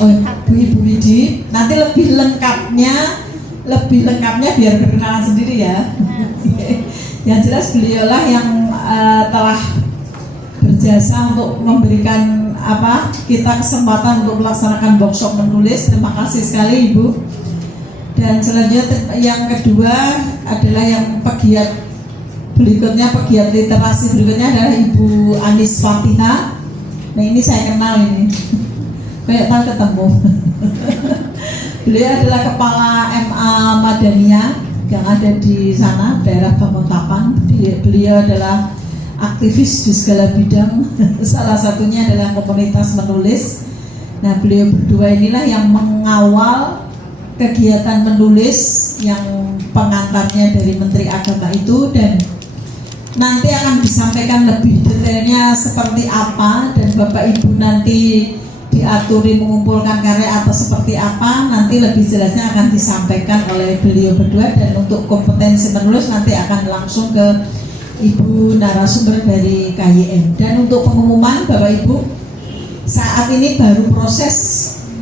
Oh, Bu Ibu Widi, nanti lebih lengkapnya biar berkenalan sendiri ya. Yang jelas beliaulah yang telah berjasa untuk memberikan kita kesempatan untuk melaksanakan workshop menulis. Terima kasih sekali Ibu. Dan selanjutnya yang kedua adalah yang pegiat literasi berikutnya adalah Ibu Anis Fatihah. Nah ini saya kenal ini, kayak tahu ketemu. Beliau adalah kepala MA Madania yang ada di sana daerah Banguntapan. Beliau adalah aktivis di segala bidang. Salah satunya adalah komunitas menulis. Nah beliau berdua inilah yang mengawal kegiatan menulis yang pengantarnya dari Menteri Agama itu, dan nanti akan disampaikan lebih detailnya seperti apa, dan Bapak Ibu nanti diaturi mengumpulkan karya atau seperti apa, nanti lebih jelasnya akan disampaikan oleh beliau berdua. Dan untuk kompetensi menulis nanti akan langsung ke Ibu narasumber dari KYM. Dan untuk pengumuman Bapak Ibu, saat ini baru proses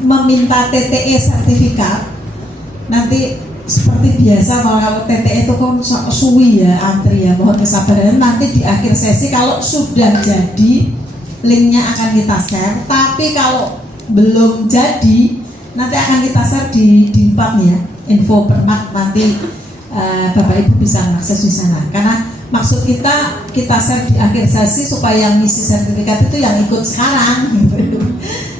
meminta TTE sertifikat. Nanti seperti biasa kalau TTE itu kan suwi ya, antri ya, mohon kesabaran. Nanti di akhir sesi kalau sudah jadi linknya akan kita share, tapi kalau belum jadi nanti akan kita share di Dimpak ya, info permak, nanti Bapak Ibu bisa mengakses di sana. Karena maksud kita share di akhir sesi supaya yang ngisi sertifikat itu yang ikut sekarang gitu.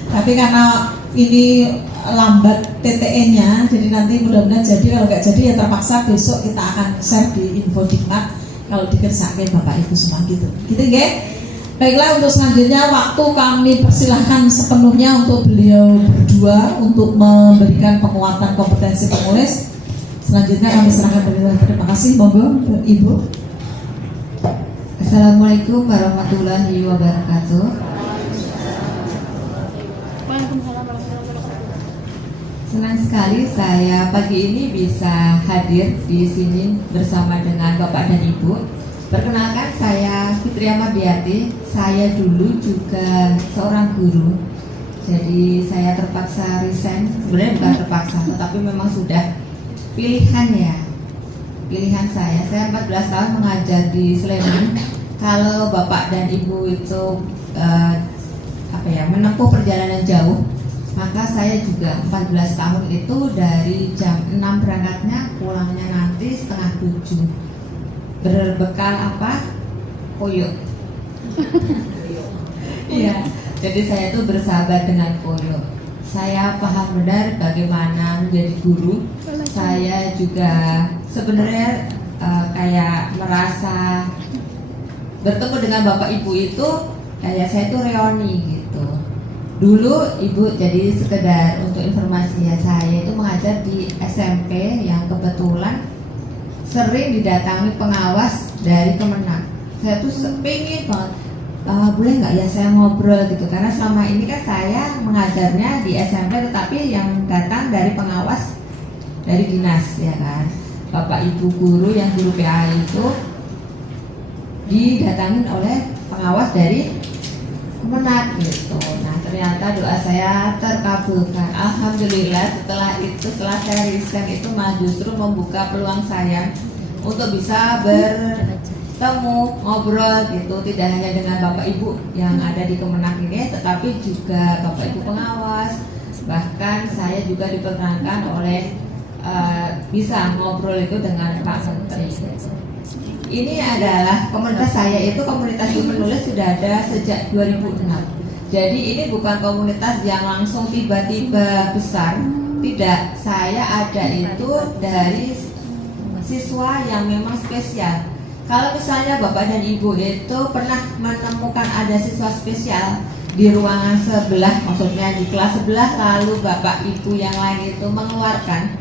Tapi karena ini lambat TTE-nya, jadi nanti mudah-mudahan jadi. Kalau nggak jadi ya terpaksa besok kita akan share di info Dimpak kalau dikerjakan Bapak Ibu semua gitu nggih. Baiklah, untuk selanjutnya waktu kami persilahkan sepenuhnya untuk beliau berdua untuk memberikan penguatan kompetensi penulis. Selanjutnya kami serahkan beliau. Terima kasih, monggo Ibu. Assalamualaikum warahmatullahi wabarakatuh. Senang sekali saya pagi ini bisa hadir di sini bersama dengan Bapak dan Ibu. Perkenalkan, saya Fitria Mardiati. Saya dulu juga seorang guru. Jadi saya terpaksa resign. Sebenarnya bukan terpaksa, tetapi memang sudah pilihan ya. Pilihan saya 14 tahun mengajar di Sleman. Kalau Bapak dan Ibu itu menempuh perjalanan jauh, maka saya juga 14 tahun itu dari jam 6 berangkatnya, pulangnya nanti setengah 7. Berbekal koyo. Iya, jadi saya itu bersahabat dengan koyo. Saya paham benar bagaimana menjadi guru. Saya juga sebenarnya kayak merasa bertemu dengan Bapak Ibu itu kayak saya itu reuni gitu. Dulu Ibu, jadi sekedar untuk informasi ya, saya itu mengajar di SMP yang kebetulan sering didatangi pengawas dari Kemenang. Saya tuh pengen banget, boleh nggak ya saya ngobrol gitu, karena selama ini kan saya mengajarnya di SMP, tetapi yang datang dari pengawas dari dinas ya kan. Bapak Ibu guru yang guru PA itu didatangin oleh pengawas dari Kemenang gitu. Nah ternyata doa saya terkabulkan. Alhamdulillah, setelah saya resign itu malah justru membuka peluang saya untuk bisa bertemu, ngobrol gitu, tidak hanya dengan Bapak Ibu yang ada di Kemenang ini, tetapi juga Bapak Ibu pengawas. Bahkan saya juga diperkenankan oleh bisa ngobrol itu dengan Pak Menteri. Ini adalah komunitas saya, itu komunitas penulis sudah ada sejak 2006. Jadi ini bukan komunitas yang langsung tiba-tiba besar. Tidak, saya ada itu dari siswa yang memang spesial. Kalau misalnya Bapak dan Ibu itu pernah menemukan ada siswa spesial di ruangan sebelah, maksudnya di kelas sebelah, lalu Bapak Ibu yang lain itu mengeluarkan.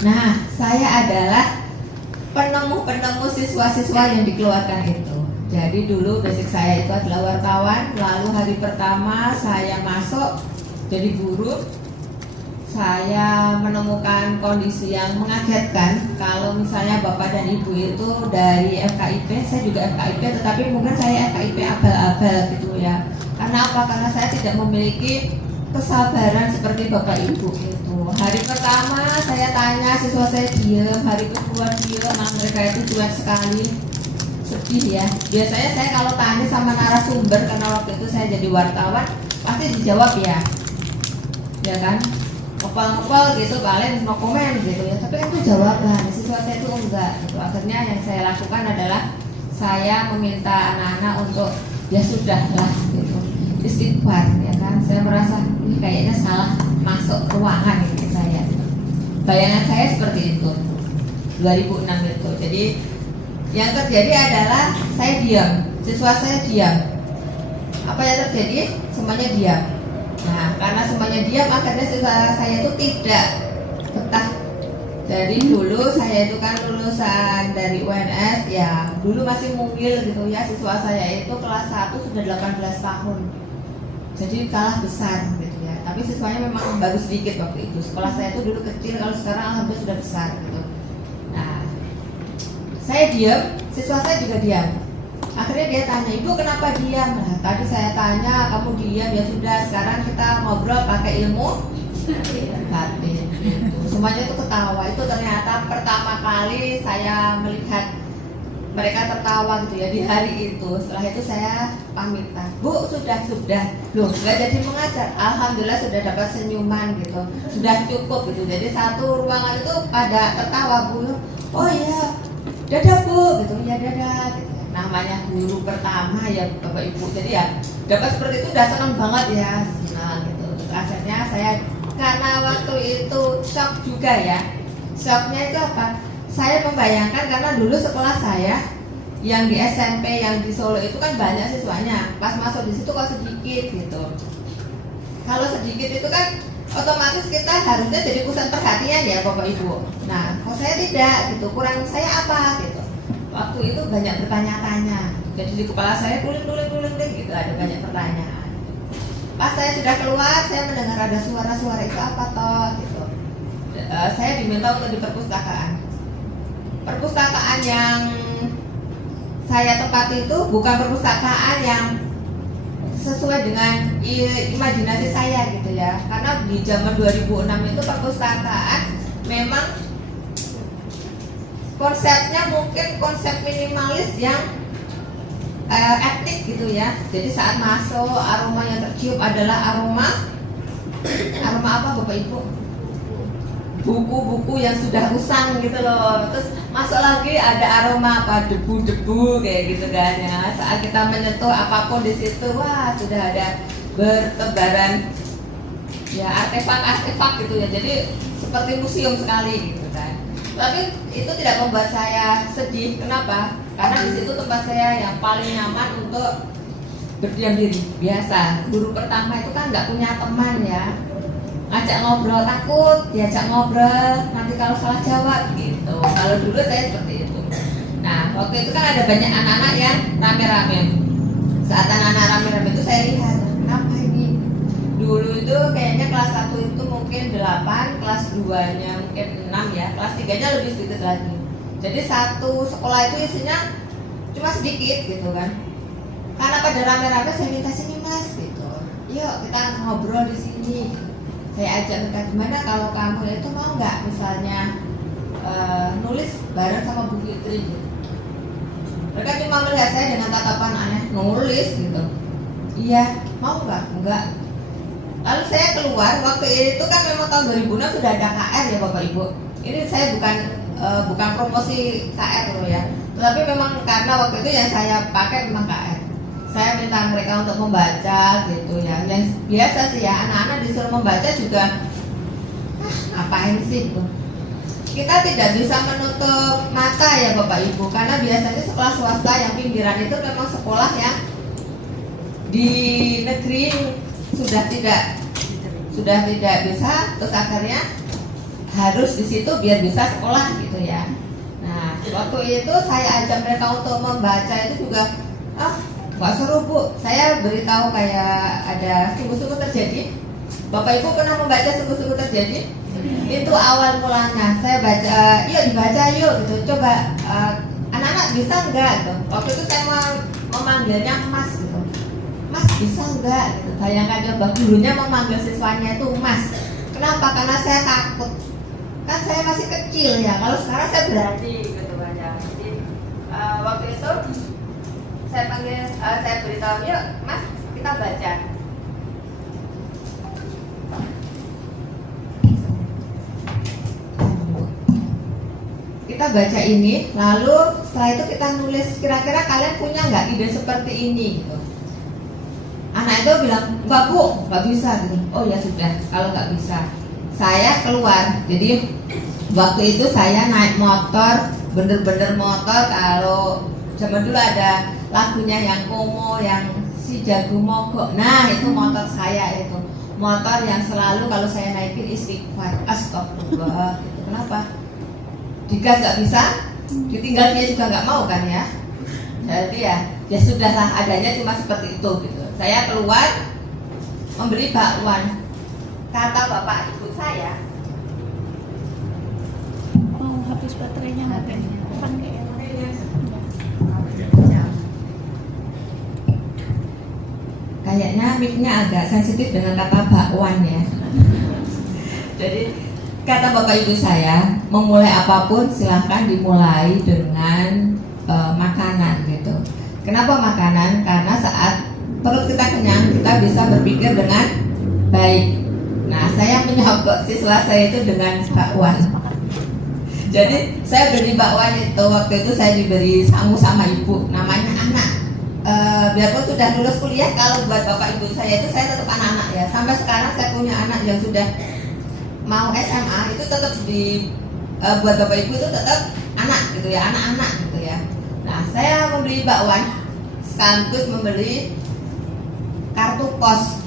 Nah, saya adalah penemu siswa-siswa yang dikeluarkan itu. Jadi dulu basic saya itu adalah wartawan. Lalu hari pertama saya masuk jadi guru, saya menemukan kondisi yang mengagetkan. Kalau misalnya Bapak dan Ibu itu dari FKIP, saya juga FKIP, tetapi mungkin saya FKIP abal-abal gitu ya. Karena apa? Karena saya tidak memiliki kesabaran seperti Bapak Ibu itu. Hari pertama saya tanya, siswa saya diam, hari kedua diam, nah mereka itu cuek sekali, sedih ya. Biasanya saya kalau tanya sama narasumber, karena waktu itu saya jadi wartawan, pasti dijawab ya kan, ngepel-ngepel gitu, paling no comment gitu ya. Tapi kan itu jawaban, siswa saya itu enggak gitu. Akhirnya yang saya lakukan adalah saya meminta anak-anak untuk ya sudahlah gitu, istighfar ya kan. Saya merasa ini kayaknya salah masuk ruangan ini saya. Bayangan saya seperti itu 2006 itu. Jadi yang terjadi adalah saya diam, siswa saya diam. Apa yang terjadi? Semuanya diam. Nah, karena semuanya diam, akhirnya siswa saya itu tidak betah. Jadi dulu saya itu kan lulusan dari UNS ya, dulu masih mungil gitu ya. Siswa saya itu kelas 1 sudah 18 tahun. Jadi kalah besar gitu ya. Tapi siswanya memang baru sedikit waktu itu. Sekolah saya itu dulu kecil, kalau sekarang alhamdulillah sudah besar gitu. Nah, saya diam, siswa saya juga diam. Akhirnya dia tanya, ibu kenapa diam? Nah, tadi saya tanya, kamu diam, ya sudah. Sekarang kita ngobrol pakai ilmu batin. Gitu. Semuanya itu ketawa. Itu ternyata pertama kali saya melihat mereka tertawa gitu ya di hari itu. Setelah itu saya pamitan, Bu sudah loh nggak jadi mengajar, alhamdulillah sudah dapat senyuman gitu, sudah cukup gitu. Jadi satu ruangan itu pada tertawa, Bu, oh iya dadah Bu gitu ya, dadah gitu. Namanya guru pertama ya Bapak Ibu, jadi ya dapat seperti itu udah senang banget ya, senang gitu. Terus akhirnya saya, karena waktu itu shock juga ya. Shocknya itu apa? Saya membayangkan, karena dulu sekolah saya yang di SMP yang di Solo itu kan banyak siswanya. Pas masuk di situ kok sedikit gitu. Kalau sedikit itu kan otomatis kita harusnya jadi pusat perhatian ya Bapak Ibu. Nah, kok saya tidak gitu. Kurang saya apa gitu. Waktu itu banyak bertanya-tanya. Jadi di kepala saya kuling gitu, ada banyak pertanyaan. Pas saya sudah keluar, saya mendengar ada suara-suara, itu apa toh gitu. Saya diminta untuk di perpustakaan. Perpustakaan yang saya tempati itu bukan perpustakaan yang sesuai dengan imajinasi saya gitu ya. Karena di zaman 2006 itu perpustakaan memang konsepnya mungkin konsep minimalis yang etnik gitu ya. Jadi saat masuk, aroma yang tercium adalah aroma apa Bapak Ibu? Buku-buku yang sudah usang gitu loh. Terus masuk lagi ada aroma apa, debu-debu kayak gitu kan ya. Saat kita menyentuh apapun di situ, wah sudah ada bertebaran ya artefak-artefak gitu ya. Jadi seperti museum sekali gitu kan. Tapi itu tidak membuat saya sedih. Kenapa? Karena di situ tempat saya yang paling nyaman untuk berdiam diri. Biasa guru pertama itu kan nggak punya teman ya. Ajak ngobrol, takut diajak ngobrol, nanti kalau salah jawab gitu. Kalau dulu saya seperti itu. Nah, waktu itu kan ada banyak anak-anak yang rame-rame. Saat anak-anak rame-rame itu saya lihat, kenapa ini? Dulu itu kayaknya kelas 1 itu mungkin 8, kelas 2-nya mungkin 6 ya, kelas 3-nya lebih sedikit lagi. Jadi satu sekolah itu isinya cuma sedikit gitu kan. Karena pada rame-rame saya minta sini Mas gitu. Yuk kita ngobrol di sini. Saya ajak mereka, gimana kalau kamu itu mau nggak misalnya nulis bareng sama Bu Fitri gitu. Mereka cuma melihat saya dengan tatapan aneh, nulis gitu. Iya, mau nggak? Enggak. Lalu saya keluar, waktu itu kan memang tahun 2006 sudah ada KR ya Bapak Ibu. Ini saya bukan promosi KR loh ya. Tetapi memang karena waktu itu yang saya pakai memang KR. Saya minta mereka untuk membaca gitu ya. Yang biasa sih ya, anak-anak disuruh membaca juga ngapain sih gitu. Kita tidak bisa menutup mata ya Bapak Ibu, karena biasanya sekolah swasta yang pinggiran itu memang sekolah yang di negeri sudah tidak bisa, terus akhirnya harus di situ biar bisa sekolah gitu ya. Nah, waktu itu saya ajak mereka untuk membaca itu juga nggak seru Bu, saya beritahu kayak ada sungguh-sungguh terjadi. Bapak Ibu pernah membaca sungguh-sungguh terjadi? Itu awal mulanya saya baca, yuk dibaca yuk gitu. Coba anak-anak bisa enggak gitu. Waktu itu saya memanggilnya Mas gitu. Mas bisa enggak? Gitu. Bayangkan coba gurunya memanggil siswanya itu Mas. Kenapa? Karena saya takut. Kan saya masih kecil ya. Kalau sekarang saya berani gitu banyak. Jadi waktu itu saya panggil, saya beritahu, yuk Mas kita baca. Kita baca ini, lalu setelah itu kita nulis kira-kira kalian punya nggak ide seperti ini gitu. Anak itu bilang, enggak Bu, nggak bisa gitu. Oh ya sudah, kalau nggak bisa saya keluar. Jadi waktu itu saya naik motor, bener-bener motor. Kalau zaman dulu ada lagunya yang Komo, yang si jago mogok. Nah itu motor saya itu. Motor yang selalu kalau saya naikin istighfar, astagfirullah gitu. Kenapa? Digas nggak bisa, ditinggal dia juga nggak mau kan ya. Jadi ya sudahlah, adanya cuma seperti itu gitu. Saya keluar membeli bakwan. Kata bapak ibu saya, oh habis baterainya mati. kayaknya mic-nya agak sensitif dengan kata bakwan ya. Jadi kata bapak ibu saya, memulai apapun silahkan dimulai dengan makanan gitu. Kenapa makanan? Karena saat perut kita kenyang, kita bisa berpikir dengan baik. Nah, saya menyogok siswa saya itu dengan bakwan. Jadi saya beli bakwan itu, waktu itu saya diberi sangu sama ibu, namanya anak. Biarpun sudah lulus kuliah, kalau buat bapak ibu saya itu saya tetap anak-anak ya. Sampai sekarang saya punya anak yang sudah mau SMA, itu tetap buat bapak ibu itu tetap anak gitu ya, anak-anak gitu ya. Nah, saya membeli bakwan sekaligus membeli kartu pos.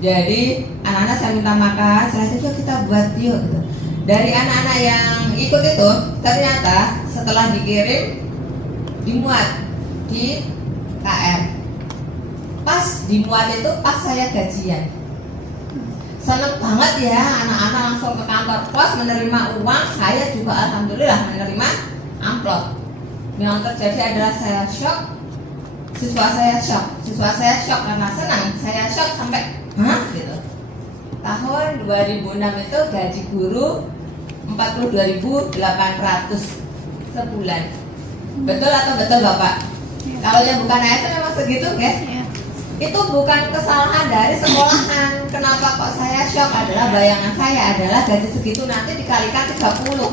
Jadi anak-anak saya minta makan, setelah itu kita buat yuk gitu. Dari anak-anak yang ikut itu ternyata setelah dikirim dimuat di KR. Pas dimuat itu pas saya gajian. Seneng banget ya, anak-anak langsung ke kantor pos menerima uang. Saya juga alhamdulillah menerima amplop. Yang terjadi adalah saya shock, siswa saya shock karena senang, saya shock sampai hah gitu. Tahun 2006 itu gaji guru 42.800 sebulan. Betul atau betul Bapak? Kalau yang bukan ASN memang segitu ya? Itu bukan kesalahan dari sekolahan. Kenapa kok saya shock adalah bayangan saya adalah gaji segitu nanti dikalikan 30.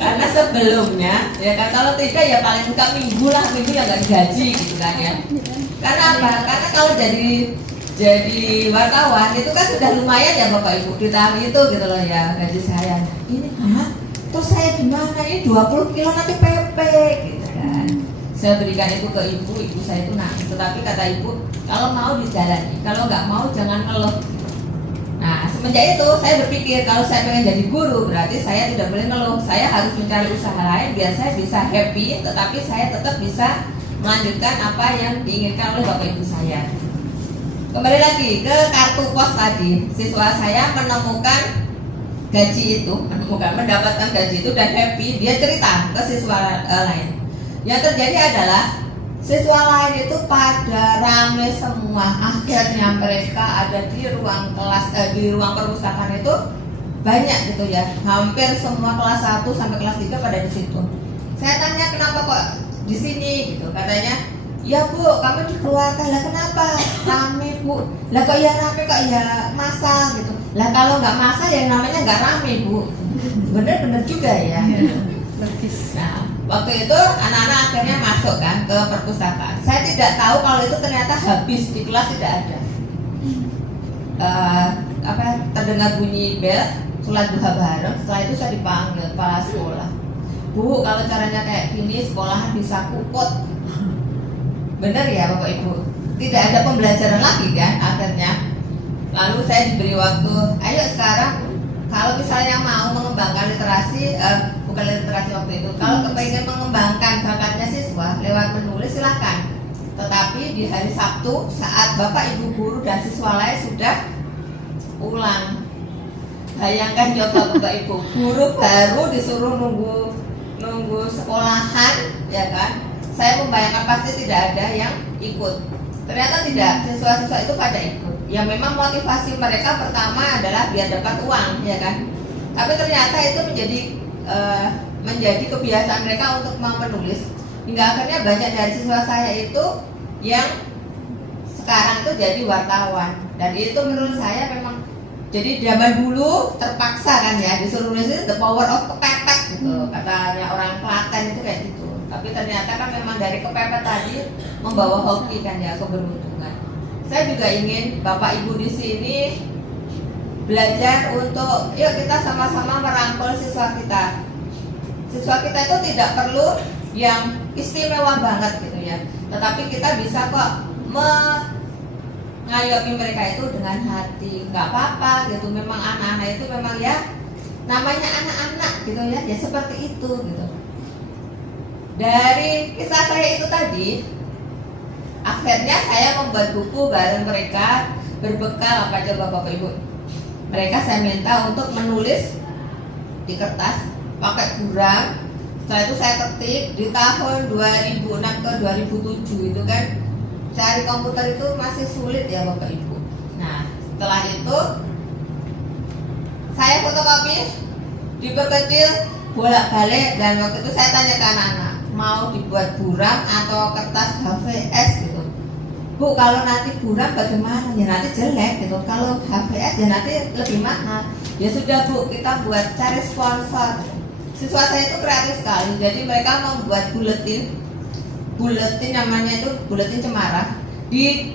Karena sebelumnya ya kan kalau 3 ya paling suka minggu yang nggak digaji gitu kan ya. Karena apa? Karena kalau jadi wartawan itu kan sudah lumayan ya Bapak Ibu, di tahun itu gitu loh ya gaji saya. Ini terus saya gimana ini 20 kilo nanti PP gitu kan. Saya berikan itu ke ibu saya itu nangis. Tetapi kata ibu, kalau mau dijalani, kalau nggak mau jangan ngeluh. Nah semenjak itu saya berpikir kalau saya pengen jadi guru berarti saya tidak boleh ngeluh. Saya harus mencari usaha lain biar saya bisa happy, tetapi saya tetap bisa melanjutkan apa yang diinginkan oleh Bapak Ibu saya. Kembali lagi ke kartu pos tadi, siswa saya menemukan gaji itu, mendapatkan gaji itu dan happy. Dia cerita ke siswa lain. Yang terjadi adalah siswa lain itu pada rame semua. Akhirnya mereka ada di ruang kelas, di ruang perpustakaan itu banyak gitu ya. Hampir semua kelas 1 sampai kelas 3 pada di situ. Saya tanya kenapa kok di sini gitu. Katanya, "Ya Bu, kami dikeluarkan." Lah kenapa? Rame Bu. Lah kok ya rame kok ya masa gitu. Lah kalau nggak masa ya namanya nggak rame Bu. Bener-bener juga ya. Nah, waktu itu anak-anak akhirnya masuk kan ke perpustakaan. Saya tidak tahu kalau itu ternyata habis di kelas tidak ada. Terdengar bunyi bel, sholat duha bareng. Setelah itu saya dipanggil kepala sekolah. Bu, kalau caranya kayak gini sekolahan bisa kuput. Bener ya Bapak Ibu? Tidak ada pembelajaran lagi kan akhirnya. Lalu saya diberi waktu, ayo sekarang kalau misalnya mau mengembangkan literasi, bukan literasi waktu itu, kalau kepengen mengembangkan bakatnya siswa lewat menulis silahkan. Tetapi di hari Sabtu saat Bapak Ibu guru dan siswa lain sudah pulang, bayangkan coba Bapak Ibu, guru baru disuruh nunggu sekolahan, ya kan? Saya membayangkan pasti tidak ada yang ikut. Ternyata tidak, siswa-siswa itu pada ikut. Ya memang motivasi mereka pertama adalah biar dapat uang, ya kan. Tapi ternyata itu menjadi kebiasaan mereka untuk mau menulis. Hingga akhirnya banyak dari siswa saya itu yang sekarang itu jadi wartawan. Dan itu menurut saya memang, jadi zaman dulu terpaksa kan ya, disuruh nulis itu the power of kepepet gitu, katanya orang Klaten itu kayak gitu. Tapi ternyata kan memang dari kepepet tadi membawa hoki kan ya, keberuntungan. Saya juga ingin Bapak Ibu di sini belajar untuk, yuk kita sama-sama merangkul siswa kita. Siswa kita itu tidak perlu yang istimewa banget gitu ya, tetapi kita bisa kok mengayomi mereka itu dengan hati. Nggak apa-apa gitu, memang anak-anak itu memang ya namanya anak-anak gitu ya, ya seperti itu gitu. Dari kisah saya itu tadi, akhirnya saya membuat buku bareng mereka, berbekal apa coba Bapak Ibu. Mereka saya minta untuk menulis di kertas pakai guram. Setelah itu saya ketik di tahun 2006 ke 2007 itu kan, cari komputer itu masih sulit ya Bapak Ibu. Nah setelah itu saya fotokopi, diperkecil, bolak-balik, dan waktu itu saya tanya ke anak-anak, mau dibuat buram atau kertas HVS gitu. Bu, kalau nanti buram bagaimana? Ya nanti jelek gitu. Kalau HVS ya nanti lebih mahal. Ya sudah Bu, kita buat cari sponsor. Siswa saya itu kreatif sekali. Jadi mereka membuat buletin namanya itu buletin cemara. Di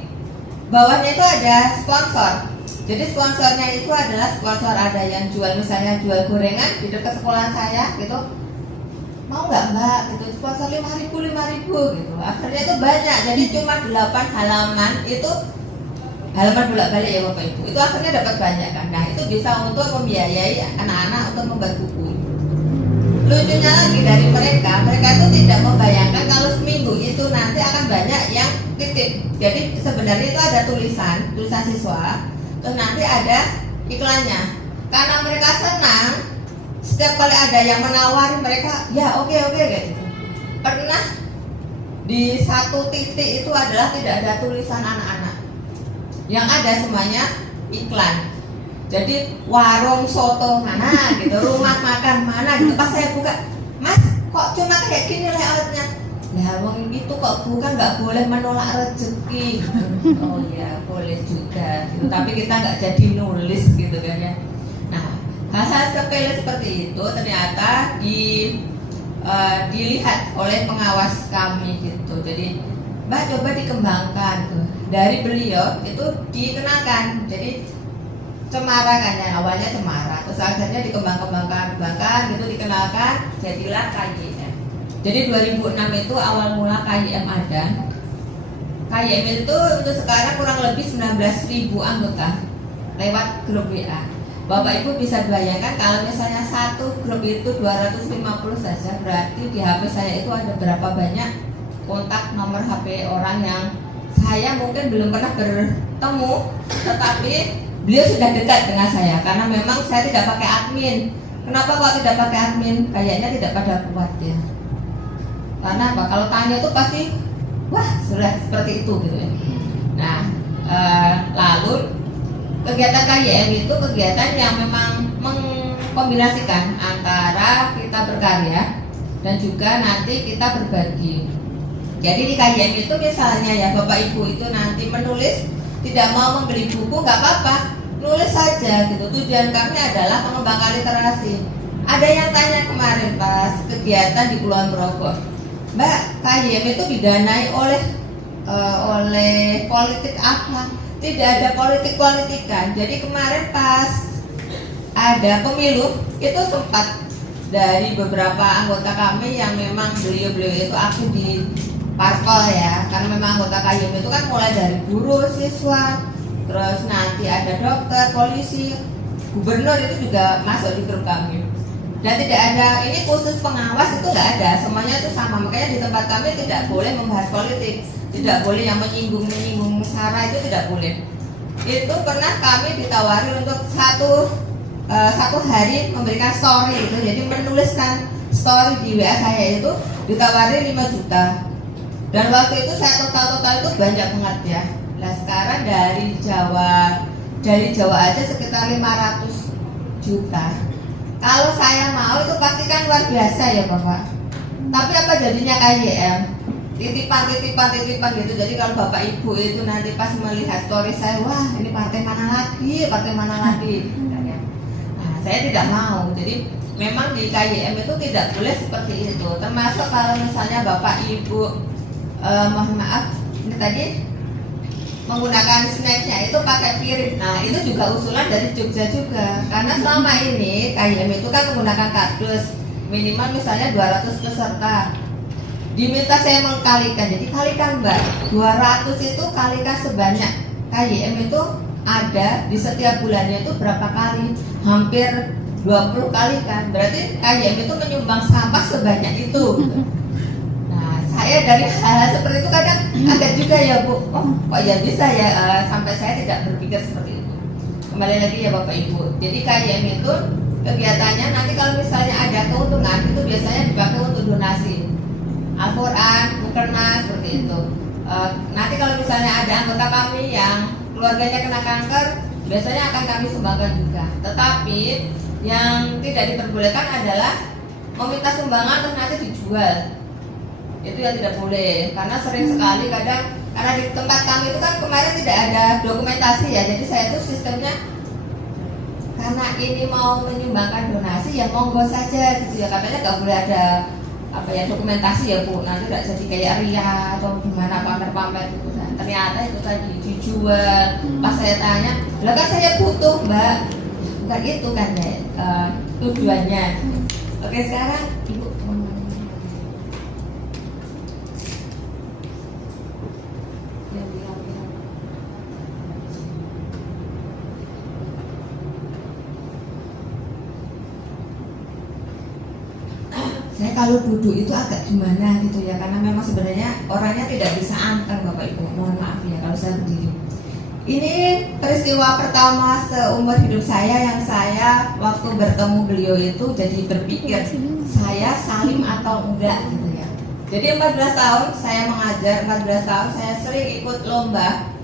bawahnya itu ada sponsor. Jadi sponsornya itu adalah sponsor, ada yang jual, misalnya jual gorengan di dekat sekolah saya gitu. Mau nggak Mbak gitu, sponsor 5.000 gitu. Akhirnya itu banyak, jadi cuma 8 halaman itu, halaman bolak-balik ya Bapak Ibu. Itu akhirnya dapat banyak kan. Nah itu bisa untuk membiayai anak-anak untuk membuat buku. Lucunya lagi dari mereka itu tidak membayangkan kalau seminggu itu nanti akan banyak yang titip. Jadi sebenarnya itu ada tulisan siswa, terus nanti ada iklannya. Karena mereka senang, setiap kali ada yang menawari mereka, ya oke kayak gitu. Pernah di satu titik itu adalah tidak ada tulisan anak-anak, yang ada semuanya iklan. Jadi warung soto mana gitu, rumah makan mana gitu. Pas saya buka, Mas kok cuma kayak gini layoutnya? Nah wong itu kok bukan, nggak boleh menolak rezeki gitu. Oh ya boleh juga gitu. Tapi kita nggak jadi nulis gitu kan ya. Nah hal-hal sepele seperti itu ternyata dilihat oleh pengawas kami gitu. Jadi Mbak coba dikembangkan tuh. Dari beliau itu dikenalkan. Jadi cemara kan ya, awalnya cemara, terus akhirnya dikembangkan gitu, dikenalkan, jadilah KYM. Jadi 2006 itu awal mula KYM ada. KYM itu untuk sekarang kurang lebih 19.000 anggota lewat grup WA. Bapak Ibu bisa bayangkan kalau misalnya satu grup itu 250 saja, berarti di HP saya itu ada berapa banyak kontak nomor HP orang yang saya mungkin belum pernah bertemu, tetapi beliau sudah dekat dengan saya karena memang saya tidak pakai admin. Kenapa kok tidak pakai admin? Kayaknya tidak pada kuat ya. Karena apa? Kalau tanya itu pasti, wah sudah seperti itu gitu ya. Nah, lalu kegiatan KYM itu kegiatan yang memang mengkombinasikan antara kita berkarya dan juga nanti kita berbagi. Jadi di KYM itu misalnya ya Bapak Ibu itu nanti menulis, tidak mau membeli buku nggak apa-apa, nulis saja gitu. Tujuan kami adalah mengembangkan literasi. Ada yang tanya kemarin pas kegiatan di Kulon Progo, Mbak, KYM itu didanai oleh politik apa? Tidak ada politik-politikan. Jadi kemarin pas ada pemilu itu sempat dari beberapa anggota kami yang memang beliau-beliau itu aktif di parpol ya, karena memang anggota KYM itu kan mulai dari guru, siswa, terus nanti ada dokter, polisi, gubernur itu juga masuk di grup kami. Dan tidak ada, ini khusus pengawas itu nggak ada, semuanya itu sama. Makanya di tempat kami tidak boleh membahas politik, tidak boleh yang menyinggung sara, itu tidak boleh. Itu pernah kami ditawari untuk satu hari memberikan story itu, jadi menuliskan story di WA saya itu ditawari 5 juta. Dan waktu itu saya total itu banyak banget ya. Nah sekarang dari Jawa aja sekitar 500 juta. Kalau saya mau itu pasti kan luar biasa ya Bapak. Tapi apa jadinya KYM? Titipan gitu. Jadi kalau Bapak Ibu itu nanti pas melihat story saya, wah ini partai mana lagi. Nah saya tidak mau. Jadi memang di KYM itu tidak boleh seperti itu. Termasuk kalau misalnya Bapak Ibu mohon maaf ini tadi menggunakan snacknya itu pakai piring. Nah itu juga usulan dari Jogja juga. Karena selama ini KYM itu kan menggunakan kardus minimal misalnya 200 peserta. Diminta saya mengkalikan, jadi kalikan Mbak 200 itu kalikan sebanyak KYM itu ada di setiap bulannya itu berapa kali? Hampir 20 kali kan. Berarti KYM itu menyumbang sampah sebanyak itu. Nah saya dari hal seperti itu kadang agak juga ya Bu, oh kok ya bisa ya, sampai saya tidak berpikir seperti itu. Kembali lagi ya Bapak Ibu, jadi KYM itu kegiatannya nanti kalau misalnya ada keuntungan itu biasanya dipakai untuk donasi Al-Quran, Mukernas seperti itu. Nanti kalau misalnya ada anggota kami yang keluarganya kena kanker, biasanya akan kami sumbangkan juga. Tetapi yang tidak diperbolehkan adalah meminta sumbangan terus nanti dijual. Itu yang tidak boleh, karena sering sekali kadang karena di tempat kami itu kan kemarin tidak ada dokumentasi ya, jadi saya itu sistemnya karena ini mau menyumbangkan donasi ya monggo saja gitu ya, katanya nggak boleh ada apa ya dokumentasi ya Bu, nanti tidak jadi kayak ria atau gimana pamer-pamer gitu. Nah, ternyata itu tadi dijual. Pas saya tanya, lah kan saya butuh Mbak, bukan itu kan ya tujuannya. Oke sekarang Ibu saya kalau duduk itu agak gimana gitu ya, karena memang sebenarnya orangnya tidak bisa anteng Bapak Ibu, mohon maaf ya kalau saya berdiri. Ini peristiwa pertama seumur hidup saya yang saya waktu bertemu beliau itu jadi berpikir saya salim atau enggak gitu ya. Jadi 14 tahun saya mengajar, 14 tahun saya sering ikut lomba,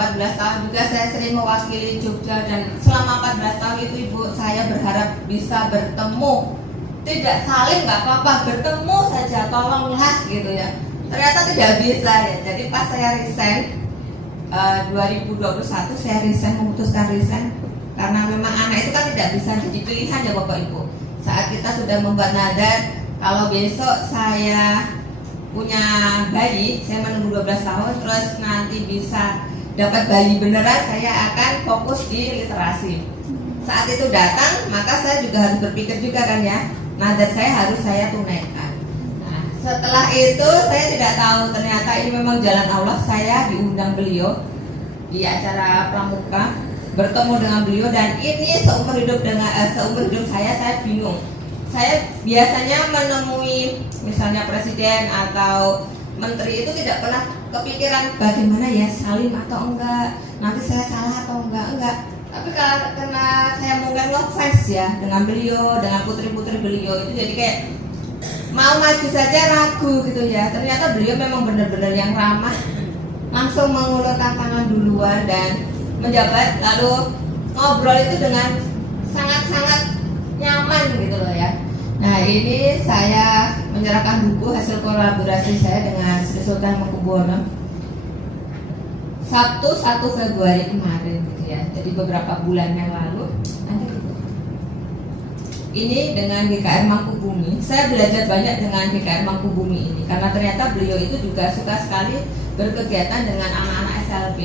14 tahun juga saya sering mewakili Jogja, dan selama 14 tahun itu Ibu saya berharap bisa bertemu. Tidak saling nggak apa-apa, bertemu saja tolonglah gitu ya. Ternyata tidak bisa ya. Jadi pas saya resign 2021 saya memutuskan resign karena memang anak itu kan tidak bisa jadi pilihan ya Bapak Ibu. Saat kita sudah membuat nadat, kalau besok saya punya bayi, saya menunggu 12 tahun terus nanti bisa dapat bayi beneran, saya akan fokus di literasi. Saat itu datang, maka saya juga harus berpikir juga kan ya, nadat saya tunaikan. Nah, setelah itu saya tidak tahu, ternyata ini memang jalan Allah. Saya diundang beliau di acara pramuka, bertemu dengan beliau, dan ini seumur hidup saya bingung. Saya biasanya menemui misalnya presiden atau menteri itu tidak pernah kepikiran bagaimana ya salim atau enggak, nanti saya salah atau enggak. Tapi karena saya mungkin ngefans ya dengan beliau, dengan putri-putri beliau itu, jadi kayak mau maju saja ragu gitu ya. Ternyata beliau memang benar-benar yang ramah, langsung mengulurkan tangan duluan dan menjabat, lalu ngobrol itu dengan sangat-sangat nyaman gitu loh ya. Nah ini saya menyerahkan buku hasil kolaborasi saya dengan Sri Sultan Hamengkubuwono Sabtu 1 Februari kemarin gitu ya. Jadi beberapa bulan yang lalu. Ini dengan GKR Mangkubumi. Saya belajar banyak dengan GKR Mangkubumi ini karena ternyata beliau itu juga suka sekali berkegiatan dengan anak-anak SLB.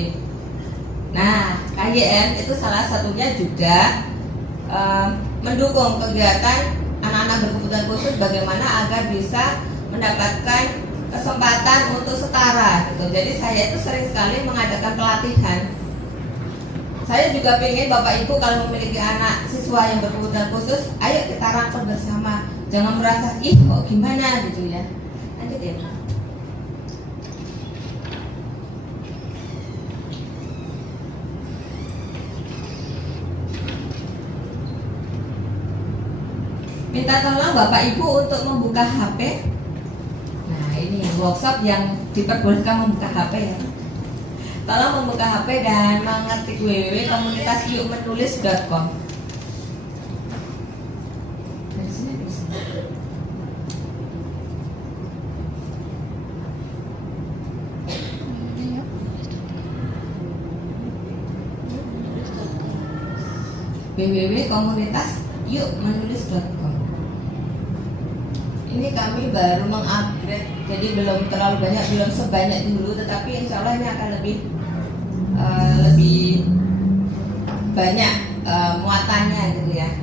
Nah, KYM itu salah satunya juga mendukung kegiatan anak-anak berkebutuhan khusus bagaimana agar bisa mendapatkan kesempatan untuk setara gitu. Jadi saya itu sering sekali mengadakan pelatihan. Saya juga ingin Bapak Ibu kalau memiliki anak siswa yang berkebutuhan khusus, ayo kita rangkul bersama. Jangan merasa ih kok gimana gitu ya. Lanjut ya. Minta tolong Bapak Ibu untuk membuka HP. Nah ini yang workshop yang diperbolehkan membuka HP ya. Tolong membuka HP dan mengetik www.komunitas-menulis.com. Dari sini bisa. www.komunitas-menulis.com. Ini kami baru mengupgrade, jadi belum terlalu banyak, belum sebanyak dulu, tetapi insya Allah ini akan lebih banyak muatannya gitu ya.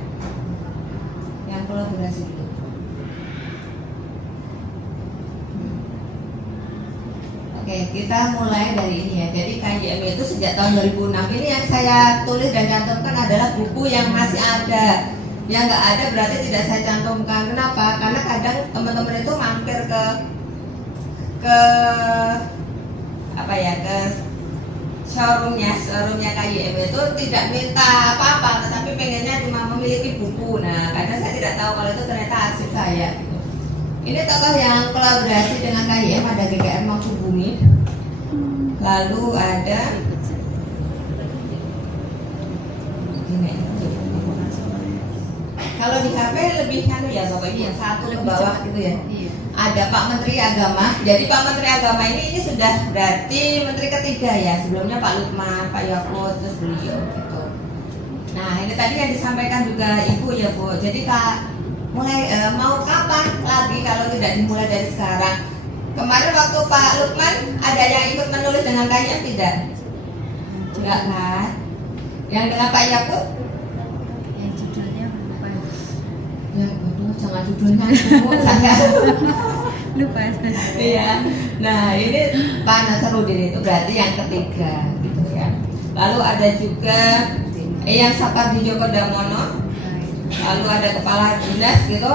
Yang kolaborasi dulu. Oke, kita mulai dari ini ya. Jadi KYM itu sejak tahun 2006. Ini yang saya tulis dan cantumkan adalah buku yang masih ada. Yang nggak ada berarti tidak saya cantumkan. Kenapa? Karena kadang teman-teman itu mampir ke apa ya, ke showroomnya KYM itu tidak minta apa-apa, tetapi pengennya cuma memiliki buku. Nah, karena saya tidak tahu kalau itu ternyata arsip saya. Gitu. Ini tokoh yang kolaborasi dengan KYM, ada GKR Mangkubumi, lalu ada ini. Kalau di HP lebih kan ya Bapak, ini yang satu ke bawah gitu ya. Ada Pak Menteri Agama. Jadi Pak Menteri Agama ini sudah berarti Menteri ketiga ya. Sebelumnya Pak Lukman, Pak Yakut, terus beliau gitu. Nah ini tadi yang disampaikan juga Ibu ya Bu. Jadi Kak mulai mau kapan lagi kalau tidak dimulai dari sekarang? Kemarin waktu Pak Lukman ada yang ikut menulis dengan KYM tidak? Enggak kan? Yang dengan Pak Yakut? Yang judulnya lupa. Ya, waduh, jangan judulnya saya Lupa. Iya. Nah ini Pak Nasarudin itu berarti yang ketiga gitu ya. Lalu ada juga yang Sapardi Djoko Damono. Lalu ada kepala dinas gitu.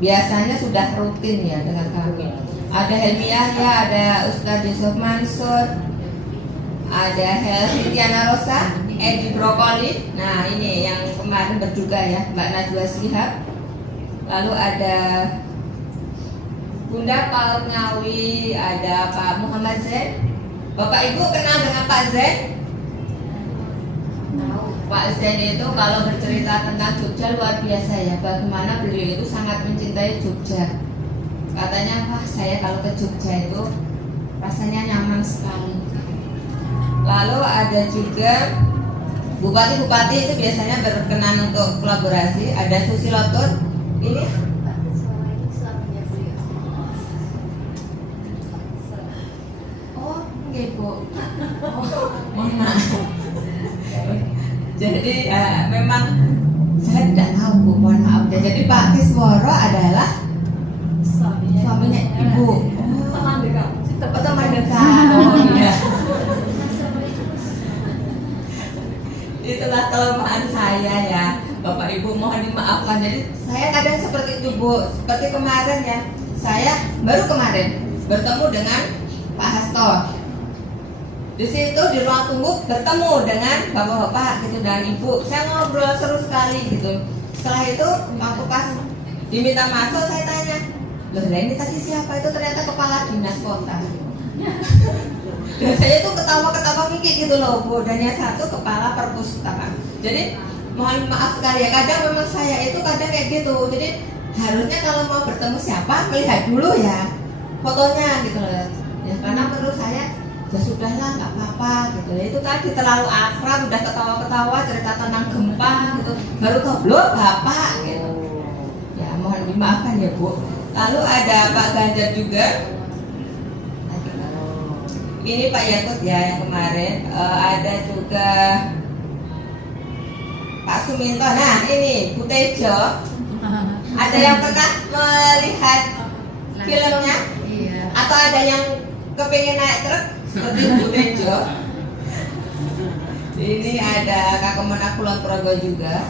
Biasanya sudah rutin ya dengan kami. Ada Helmi Yahya, ada Ustadz Yusuf Mansur, ada Helvitiana Rosa, Edi Brokoli. Nah ini yang kemarin berjuga ya, Mbak Najwa Shihab. Lalu ada Bunda Paul Ngawi, ada Pak Muhammad Zain. Bapak Ibu kenal dengan Pak Zain? Pak Zain itu kalau bercerita tentang Jogja luar biasa ya. Bagaimana beliau itu sangat mencintai Jogja. Katanya, wah saya kalau ke Jogja itu rasanya nyaman sekali. Lalu ada juga bupati-bupati itu biasanya berkenan untuk kolaborasi. Ada Susi Lotut. Ini Bu. Mohon maaf. Jadi memang saya tidak tahu Bu, mohon maaf. Jadi Pak Kisworo adalah suaminya Ibu. Teman dekat. Teman dekat. Oh iya. Itulah kelemahan saya ya, Bapak Ibu mohon dimaafkan. Jadi saya kadang seperti itu Bu, seperti kemarin ya. Saya baru kemarin bertemu dengan Pak Hasto. Di situ di ruang tunggu bertemu dengan bapak-bapak gitu dan ibu. Saya ngobrol seru sekali gitu. Setelah itu waktu pas diminta masuk saya tanya, loh ini tadi siapa? Itu ternyata kepala dinas kota. Dan saya tuh ketawa-ketawa mikir gitu loh Bu. Dan yang satu kepala perpustakaan. Jadi mohon maaf sekali ya. Kadang memang saya itu kadang kayak gitu. Jadi harusnya kalau mau bertemu siapa melihat dulu ya fotonya gitu loh. Ya karena menurut saya ya sudahlah nggak apa-apa gitu ya. Itu tadi terlalu akrab, udah ketawa-ketawa cerita tentang gempa gitu, baru tahu loh bapak gitu. Ya mohon dimaafkan ya Bu. Lalu ada Pak Ganjar juga. Ini Pak Yakut ya yang kemarin. Ada juga Pak Suminto. Nah ini Bu Tejo. Ada yang pernah melihat filmnya? Iya. Atau ada yang kepingin naik truk? Seperti Bu Tejo. Ini ada Kak Kemenak Kulon Progo juga.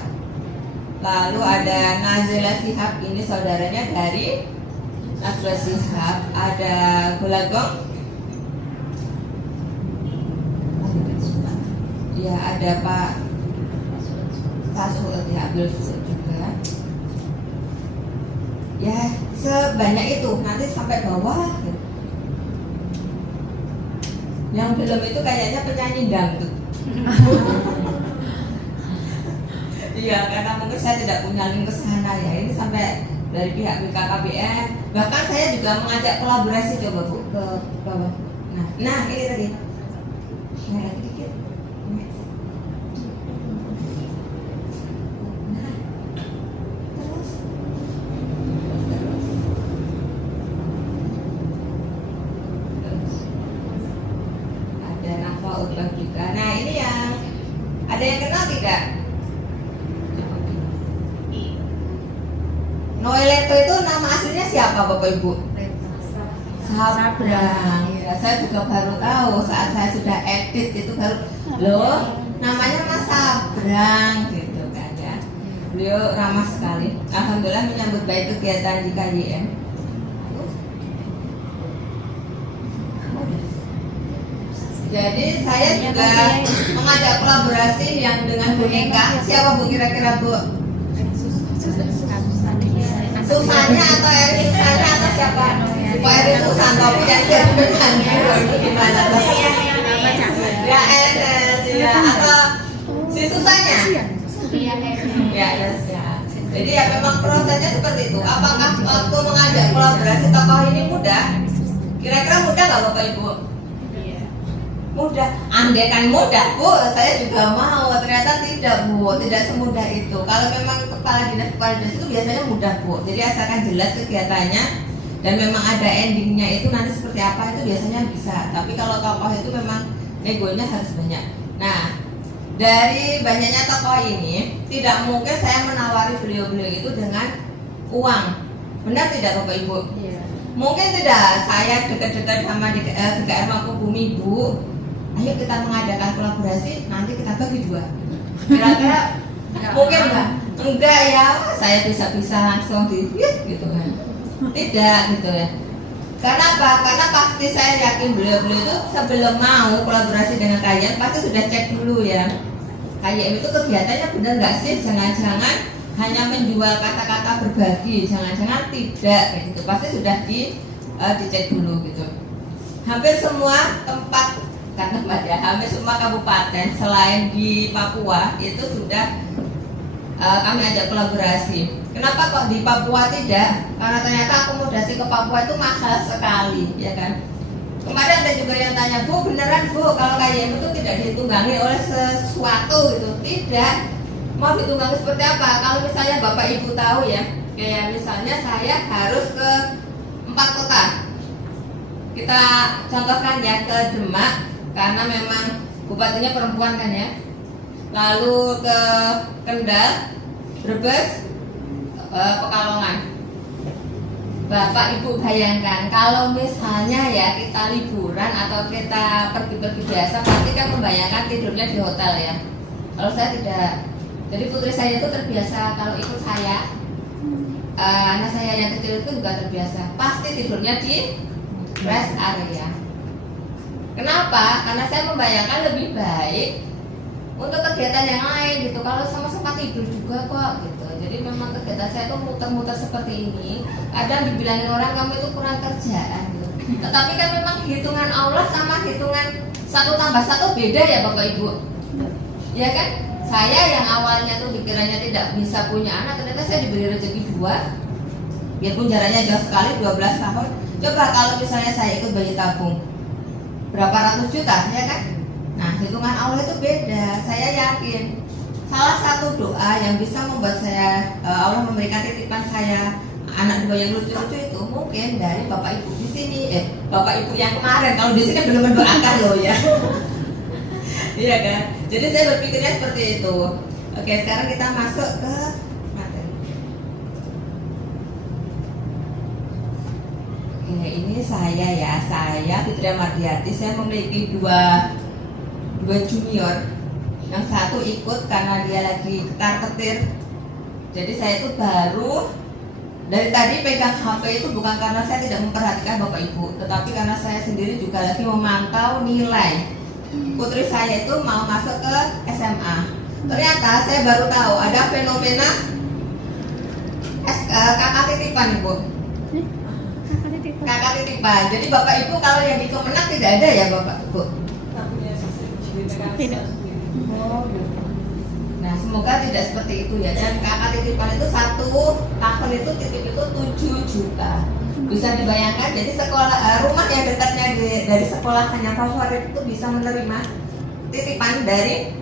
Lalu ada Nazila Shihab, ini saudaranya dari Nazila Shihab. Ada Golagong. Ya ada Pak Tasul Abdul juga. Ya sebanyak itu nanti sampai bawah gitu. Yang belum itu kayaknya penyanyi dangdut. Iya, karena mungkin saya tidak punya link ke sana ya. Ini sampai dari pihak BKKBN. Bahkan saya juga mengajak kolaborasi, coba Bu ke bawah. Nah ini tadi. Nah, lagi dikit. Nah, terus. Ada Nafa Utbah juga. Nah ini yang ada yang kenal tidak? Noeleto itu nama aslinya siapa Bapak Ibu? Sabrang. Ya, saya juga baru tahu saat saya sudah edit itu baru loh namanya Mas Sabrang gitu kan ya. Beliau ramah sekali. Alhamdulillah menyambut baik kegiatan di KYM. Jadi saya juga mengajak kolaborasi yang dengan boneka. Siapa Bu kira-kira Bu? Susahnya atau Eri Susahnya atau siapa? Pak Eri Susan, tapi yang siap dengan gimana? Ya Enes, ya atau si Susahnya? Ya Enes ya. Jadi ya memang prosesnya seperti itu. Apakah waktu mengajak kolaborasi tokoh ini mudah? Kira-kira mudah nggak Bapak Ibu? Mudah. Andai kan mudah Bu, saya juga mau. Ternyata tidak Bu, tidak semudah itu. Kalau memang kepala dinas itu biasanya mudah Bu. Jadi asalkan jelas kegiatannya dan memang ada endingnya itu nanti seperti apa itu biasanya bisa. Tapi kalau tokoh itu memang negonya harus banyak. Nah, dari banyaknya tokoh ini tidak mungkin saya menawari beliau-beliau itu dengan uang. Benar tidak Bapak Ibu? Iya. Mungkin tidak saya dekat-dekat sama DKR Mangkubumi Bu. Ayo kita mengadakan kolaborasi, nanti kita bagi dua. Kira-kira mungkin enggak? Enggak ya, saya bisa langsung gitu kan. Tidak gitu ya. Karena apa? Karena pasti saya yakin beliau-beliau itu sebelum mau kolaborasi dengan kalian pasti sudah cek dulu ya. KYM itu kegiatannya benar nggak sih? Jangan-jangan hanya menjual kata-kata berbagi, jangan-jangan tidak gitu. Pasti sudah dicek dulu gitu. Hampir semua tempat karena pada hampir semua kabupaten selain di Papua itu sudah kami ajak kolaborasi. Kenapa kok di Papua tidak? Karena ternyata akomodasi ke Papua itu mahal sekali, ya kan? Kemarin ada juga yang tanya, Bu beneran Bu kalau KYM itu tidak ditunggangi oleh sesuatu gitu? Tidak. Mau ditunggangi seperti apa? Kalau misalnya Bapak Ibu tahu ya, kayak misalnya saya harus ke 4 kota. Kita contohkan ya ke Demak. Karena memang bupatinya perempuan kan ya. Lalu ke Kendal, Brebes, Pekalongan. Bapak Ibu bayangkan kalau misalnya ya kita liburan atau kita pergi-pergi biasa pasti kan membayangkan tidurnya di hotel ya. Kalau saya tidak. Jadi putri saya itu terbiasa kalau ikut saya, anak saya yang kecil itu juga terbiasa. Pasti tidurnya di rest area. Kenapa? Karena saya membayangkan lebih baik untuk kegiatan yang lain gitu. Kalau sama-sama tidur juga kok gitu. Jadi memang kegiatan saya itu muter-muter seperti ini. Kadang dibilangin orang kamu itu kurang kerjaan gitu. Tetapi kan memang hitungan Allah sama hitungan 1 tambah 1 beda ya Bapak Ibu. Ya kan? Saya yang awalnya tuh pikirannya tidak bisa punya anak, ternyata saya diberi rezeki 2. Biarpun jaraknya jauh sekali 12 tahun. Coba kalau misalnya saya ikut bayi tabung, berapa ratus juta ya kan? Nah hitungan Allah itu beda. Saya yakin salah satu doa yang bisa membuat saya Allah memberikan titipan saya anak 2 yang lucu-lucu itu mungkin dari Bapak Ibu di sini, Bapak Ibu yang kemarin. Kalau di sini belum mendoakan loh ya. Iya kan? Jadi saya berpikirnya seperti itu. Oke, sekarang kita masuk ke materi. Oke, ini saya ya, saya Fitria Mardiati. Saya memiliki dua junior. Yang satu ikut karena dia lagi ketar-ketir. Jadi saya itu baru dari tadi pegang HP itu bukan karena saya tidak memperhatikan Bapak Ibu, tetapi karena saya sendiri juga lagi memantau nilai putri saya itu mau masuk ke SMA. Ternyata saya baru tahu ada fenomena kakak titipan Ibu. Kakak titipan. Jadi Bapak Ibu kalau yang di Kemenak tidak ada ya Bapak Ibu. Tidak. Oh, gitu. Nah, semoga tidak seperti itu ya. Dan kakak titipan itu 1 tahun itu titip itu 7 juta. Bisa dibayangkan, jadi rumah yang dekatnya dari sekolahannya favorit itu bisa menerima titipan dari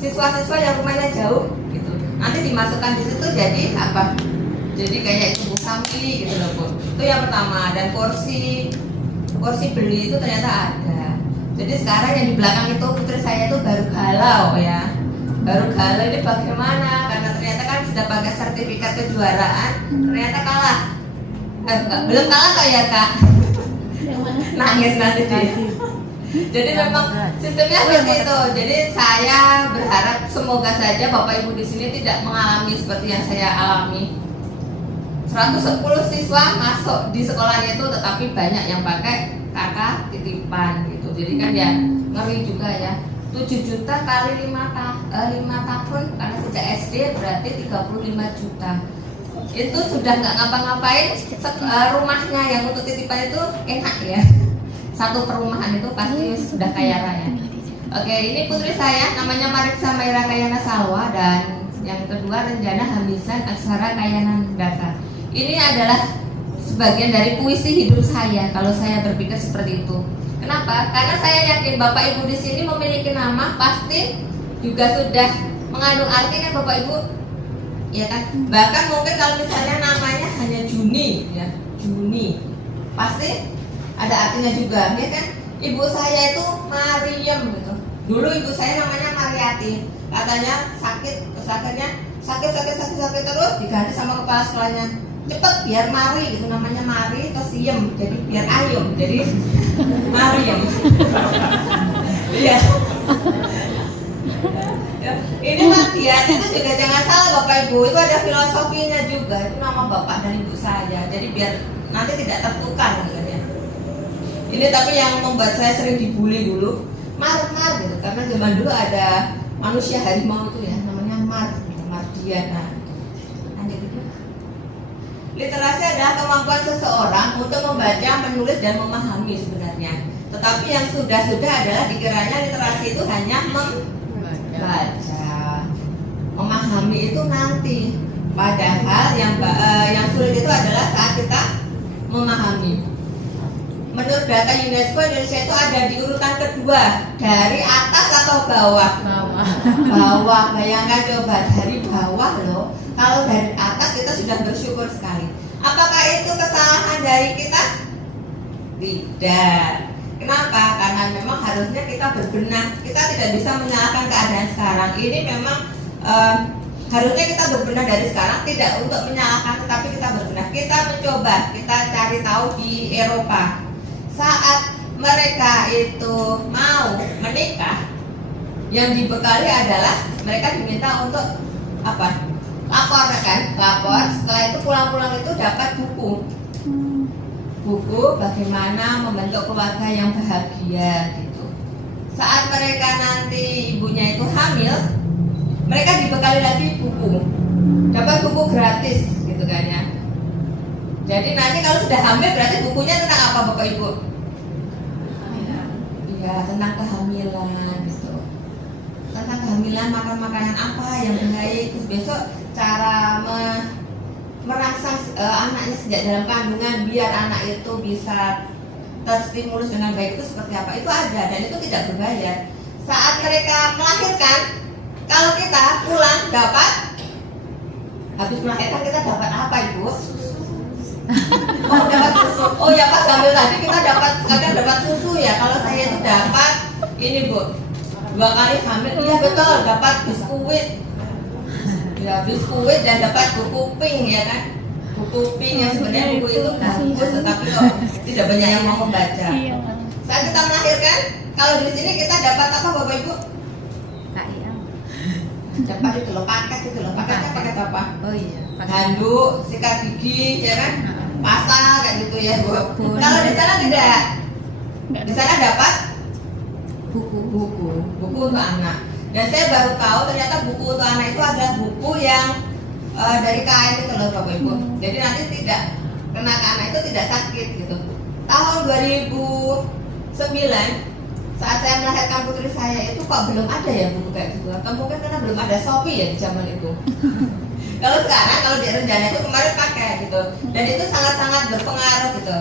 siswa-siswa yang rumahnya jauh gitu. Nanti dimasukkan di situ jadi apa? Jadi kayak ibu family gitu loh Bu. Itu yang pertama. Dan kursi beli itu ternyata ada. Jadi sekarang yang di belakang itu putri saya itu baru galau ya. Baru galau ini bagaimana? Karena ternyata kan sudah pakai sertifikat kejuaraan, ternyata kalah. Belum kalah kok ya Kak? Nangis nanti dia. Jadi memang sistemnya seperti itu. Jadi saya berharap semoga saja Bapak Ibu di sini tidak mengalami seperti yang saya alami. 110 siswa masuk di sekolahnya itu, tetapi banyak yang pakai kakak titipan gitu. Jadi kan ya ngeri juga ya. 7 juta kali 5 tahun karena sejak SD berarti 35 juta. Itu sudah nggak ngapa-ngapain. Rumahnya yang untuk titipan itu enak ya. Satu perumahan itu pasti sudah kaya raya. Oke, ini putri saya namanya Mariksa Maira Kayana Salwa, dan yang kedua Renjana Hamisan Aksara Kayana Daka. Ini adalah sebagian dari puisi hidup saya kalau saya berpikir seperti itu. Kenapa? Karena saya yakin Bapak Ibu di sini memiliki nama pasti juga sudah mengandung arti kan Bapak Ibu, ya kan? Bahkan mungkin kalau misalnya namanya hanya Juni, ya Juni, pasti ada artinya juga, ya kan? Ibu saya itu Mariam gitu. Dulu ibu saya namanya Mariati. Katanya sakit, terus akhirnya sakit terus diganti sama kepala sekolahnya. Cepet biar Mari gitu, namanya Mari terus Iem, jadi biar Ayum, jadi Mariam. Iya. Ini Mariati itu juga jangan salah Bapak Ibu, itu ada filosofinya juga. Itu nama bapak dan ibu saya. Jadi biar nanti tidak tertukar gitu ya. Ini tapi yang membuat saya sering dibully dulu, Mar gitu, karena zaman dulu ada manusia harimau itu ya, namanya Mardiana. Lanjut dulu. Literasi adalah kemampuan seseorang untuk membaca, menulis dan memahami sebenarnya. Tetapi yang sudah adalah dikiranya literasi itu hanya membaca. Memahami itu nanti. Padahal yang sulit itu adalah saat kita memahami. Menurut data UNESCO, Indonesia itu ada di urutan kedua dari atas atau bawah? Bawah. Bayangkan coba dari bawah loh. Kalau dari atas kita sudah bersyukur sekali. Apakah itu kesalahan dari kita? Tidak. Kenapa? Karena memang harusnya kita berbenah. Kita tidak bisa menyalahkan keadaan sekarang. Ini memang harusnya kita berbenah dari sekarang, tidak untuk menyalahkan, tetapi kita berbenah. Kita mencoba, kita cari tahu di Eropa. Saat mereka itu mau menikah, yang dibekali adalah mereka diminta untuk apa? Lapor kan? Lapor. Setelah itu pulang-pulang itu dapat buku bagaimana membentuk keluarga yang bahagia gitu. Saat mereka nanti ibunya itu hamil, mereka dibekali lagi buku, dapat buku gratis gitu kan ya. Jadi nanti kalau sudah hamil berarti bukunya tentang apa Bapak Ibu? Iya, tentang kehamilan gitu. Tentang kehamilan, makan makanan apa yang baik. Terus besok cara merangsang anaknya sejak dalam kandungan biar anak itu bisa terstimulus dengan baik itu seperti apa. Itu ada dan itu tidak berbayar. Saat mereka melahirkan, kalau kita pulang dapat, habis melahirkan kita dapat apa Ibu? Oh dapat susu. Oh ya pas hamil tadi kita kadang dapat susu ya. Kalau saya itu dapat ini Bu, 2 kali hamil. Iya betul, dapat biskuit. Ya biskuit dan dapat buku pink ya kan. Buku pink yang sebenarnya buku itu bagus, tetapi kok tidak banyak yang mau membaca. Saat kita melahirkan, kalau di sini kita dapat apa Bapak Ibu? Dapat itu loh, paketnya paket apa? Oh iya, handuk, sikat gigi, ya kan? Pasal kayak gitu ya Bu. Kalau di sana tidak. Di sana dapat buku untuk anak. Dan saya baru tahu ternyata buku untuk anak itu adalah buku yang dari kain itu loh Bapak Ibu. Jadi nanti tidak kena ke anak itu tidak sakit gitu. Tahun 2009 saat saya melahirkan putri saya itu kok belum ada ya buku kayak gitu, atau mungkin karena belum ada Shopee ya di zaman itu. Kalau sekarang, kalau di rencana itu kemarin pakai gitu, dan itu sangat-sangat berpengaruh gitu.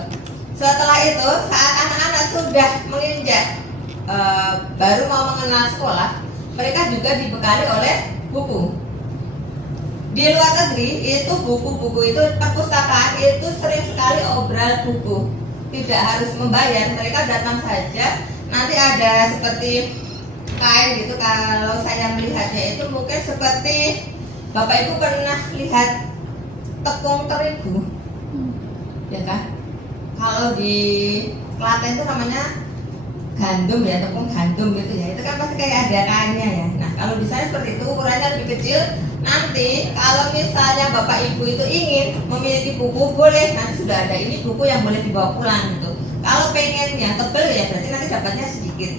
Setelah itu, saat anak-anak sudah menginjak baru mau mengenal sekolah, mereka juga dibekali oleh buku. Di luar negeri itu buku-buku itu perpustakaan itu sering sekali obral buku, tidak harus membayar, mereka datang saja. Nanti ada seperti kain gitu, kalau saya melihatnya itu mungkin seperti Bapak Ibu pernah lihat tepung terigu, ya kan? Kalau di Klaten itu namanya gandum ya, tepung gandum gitu ya. Itu kan pasti kayak ada kainnya ya. Nah kalau di sana seperti itu, ukurannya lebih kecil. Nanti kalau misalnya Bapak Ibu itu ingin memiliki buku, boleh. Nanti sudah ada ini buku yang boleh dibawa pulang gitu. Kalau pengen yang tebel ya berarti nanti dapatnya sedikit,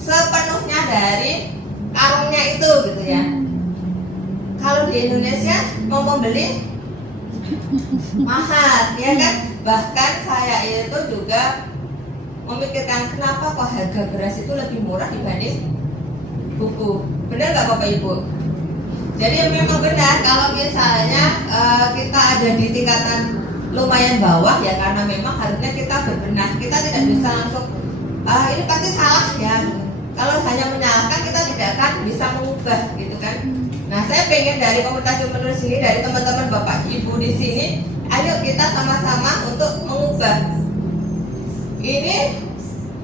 sepenuhnya dari karungnya itu gitu ya. Kalau di Indonesia mau membeli mahal, ya kan? Bahkan saya itu juga memikirkan kenapa kok harga beras itu lebih murah dibanding buku. Benar nggak Bapak Ibu? Jadi memang benar kalau misalnya kita ada di tingkatan lumayan bawah ya, karena memang harusnya kita berbenah. Kita tidak bisa langsung ini pasti salah ya. Kalau hanya menyalahkan kita tidak akan bisa mengubah gitu kan. Nah saya pengen dari komunitas penulis ini, dari teman-teman Bapak Ibu di sini, ayo kita sama-sama untuk mengubah. Ini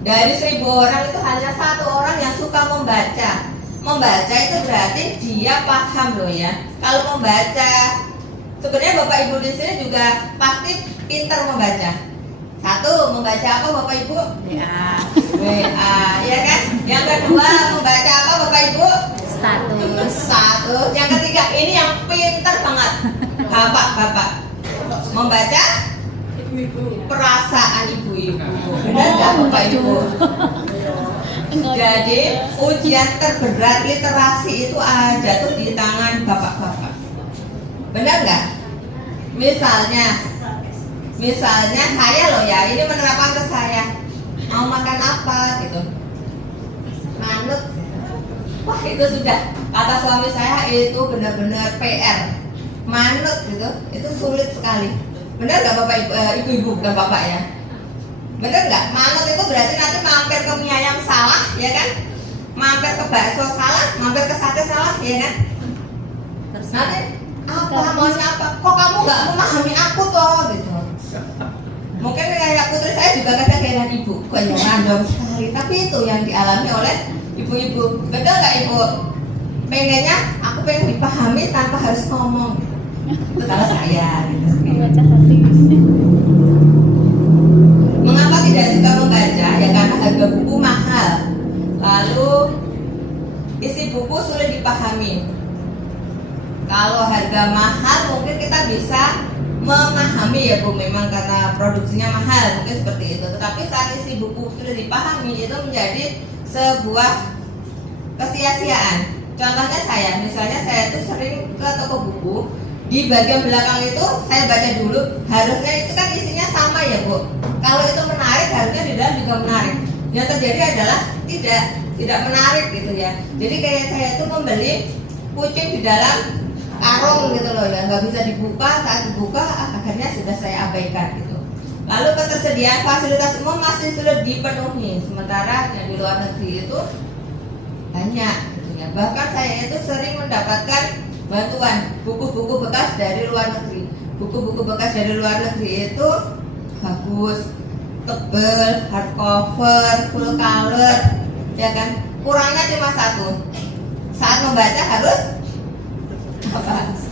dari 1000 orang itu hanya 1 orang yang suka membaca. Membaca itu berarti dia paham loh ya. Kalau membaca, sebenarnya Bapak Ibu di sini juga pasti pintar membaca. 1, membaca apa Bapak Ibu? WA, ya kan? Yang kedua, membaca apa Bapak Ibu? Status. Yang ketiga, ini yang pintar banget, Bapak-bapak. Membaca perasaan ibu-ibu. Benar nggak Bapak Ibu? Jadi ujian terberat literasi itu jatuh di tangan bapak-bapak. Benar nggak? Misalnya saya loh ya, ini menerapkan ke saya. Mau makan apa gitu? Manut. Wah itu sudah, kata suami saya itu benar-benar PR. Manut gitu, itu sulit sekali. Benar nggak Bapak Ibu, bukan Bapak ya? Bener nggak? Manut itu berarti nanti mampir ke mie ayam salah, ya kan? Mampir ke bakso salah, mampir ke sate salah, ya kan? Nanti apa maunya apa? Kok kamu nggak memahami aku toh, gitu? Mungkin kayak putri saya juga kadang heran, ibu, kok yang random sekali. Tapi itu yang dialami oleh ibu-ibu. Betul nggak Ibu? Pengennya aku pengen dipahami tanpa harus ngomong. Itu kalau saya, gitu. Mengapa tidak suka membaca? Ya karena harga buku mahal. Lalu isi buku sulit dipahami. Kalau harga mahal mungkin kita bisa memahami ya Bu, memang karena produksinya mahal mungkin seperti itu. Tetapi saat isi buku sulit dipahami itu menjadi sebuah kesia-siaan. Contohnya misalnya saya itu sering ke toko buku. Di bagian belakang itu saya baca dulu, harusnya itu kan isinya sama ya Bu. Kalau itu menarik, harusnya di dalam juga menarik. Yang terjadi adalah tidak menarik gitu ya. Jadi kayak saya itu membeli kucing di dalam karung gitu loh ya, nggak bisa dibuka. Saat dibuka akhirnya sudah saya abaikan gitu. Lalu ketersediaan fasilitas umum masih sulit dipenuhi, sementara yang di luar negeri itu banyak gitu ya. Bahkan saya itu sering mendapatkan bantuan buku-buku bekas dari luar negeri. Buku-buku bekas dari luar negeri itu bagus, tebel, hardcover, full color, ya kan? Kurangnya cuma 1. Saat membaca harus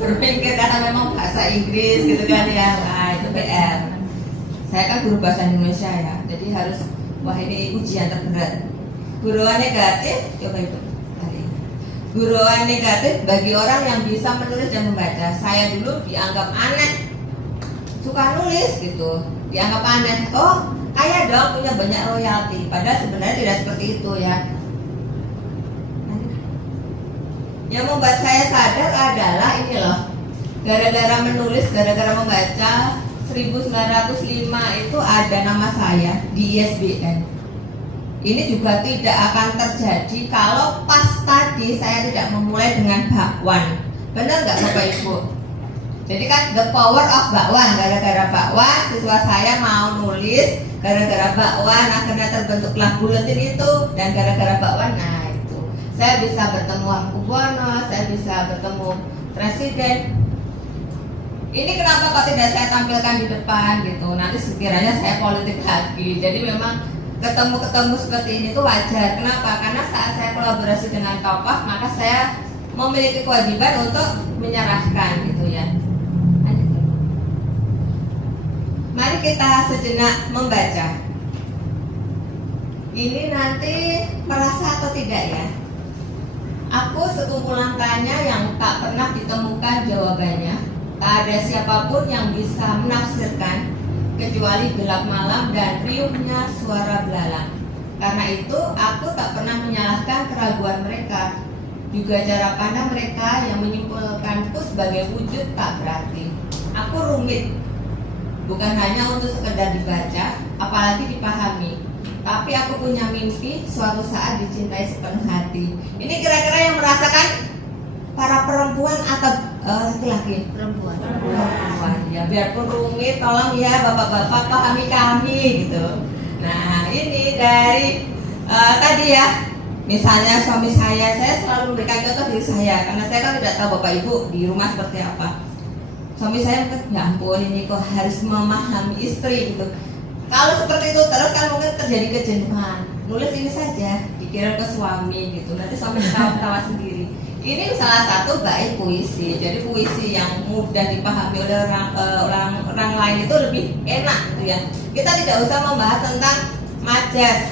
berpikir karena memang bahasa Inggris gitu kan ya. Nah itu PR. Saya kan guru bahasa Indonesia ya, jadi harus ini ujian terberat. Guruan negatif, coba itu. Guruan negatif bagi orang yang bisa menulis dan membaca. Saya dulu dianggap aneh, suka nulis gitu, dianggap aneh. Oh, kaya dong, punya banyak royalti. Padahal sebenarnya tidak seperti itu ya. Yang membuat saya sadar adalah ini loh, gara-gara menulis, gara-gara membaca 1905 itu ada nama saya di ISBN. Ini juga tidak akan terjadi kalau pas tadi saya tidak memulai dengan bakwan. Benar nggak Bapak Ibu? Jadi kan the power of bakwan. Gara-gara bakwan siswa saya mau nulis, gara-gara bakwan akhirnya terbentuklah buletin itu, dan gara-gara bakwan, nah itu saya bisa bertemu Hamkubono, saya bisa bertemu Presiden. Ini kenapa kok tidak saya tampilkan di depan gitu? Nanti sekiranya saya politik lagi. Jadi memang ketemu seperti ini tuh wajar. Kenapa? Karena saat saya kolaborasi dengan tokoh, maka saya memiliki kewajiban untuk menyerahkan gitu ya. Mari kita sejenak membaca. Ini nanti merasa atau tidak ya? Aku sekumpulan tanya yang tak pernah ditemukan jawabannya. Tak ada siapapun yang bisa menafsirkan kecuali gelap malam dan riuhnya suara belalang. Karena itu aku tak pernah menyalahkan keraguan mereka. Juga cara pandang mereka yang menyimpulkanku sebagai wujud tak berarti. Aku rumit, bukan hanya untuk sekedar dibaca, apalagi dipahami. Tapi aku punya mimpi suatu saat dicintai sepenuh hati. Ini kira-kira yang merasakan para perempuan atau laki-laki? Perempuan. Ya, biarpun rumit, tolong ya bapak-bapak pahami kami gitu. Nah, ini dari tadi ya, misalnya suami saya selalu memberikan contoh diri saya, karena saya kan tidak tahu bapak ibu di rumah seperti apa. Suami saya mungkin, ya ampun ini kok harus memahami istri gitu. Kalau seperti itu terus kan mungkin terjadi kejenuhan. Nulis ini saja, dikirim ke suami gitu. Nanti suami ketawa sendiri. Ini salah satu baik puisi. Jadi puisi yang mudah dipahami oleh orang lain itu lebih enak gitu ya. Kita tidak usah membahas tentang majas.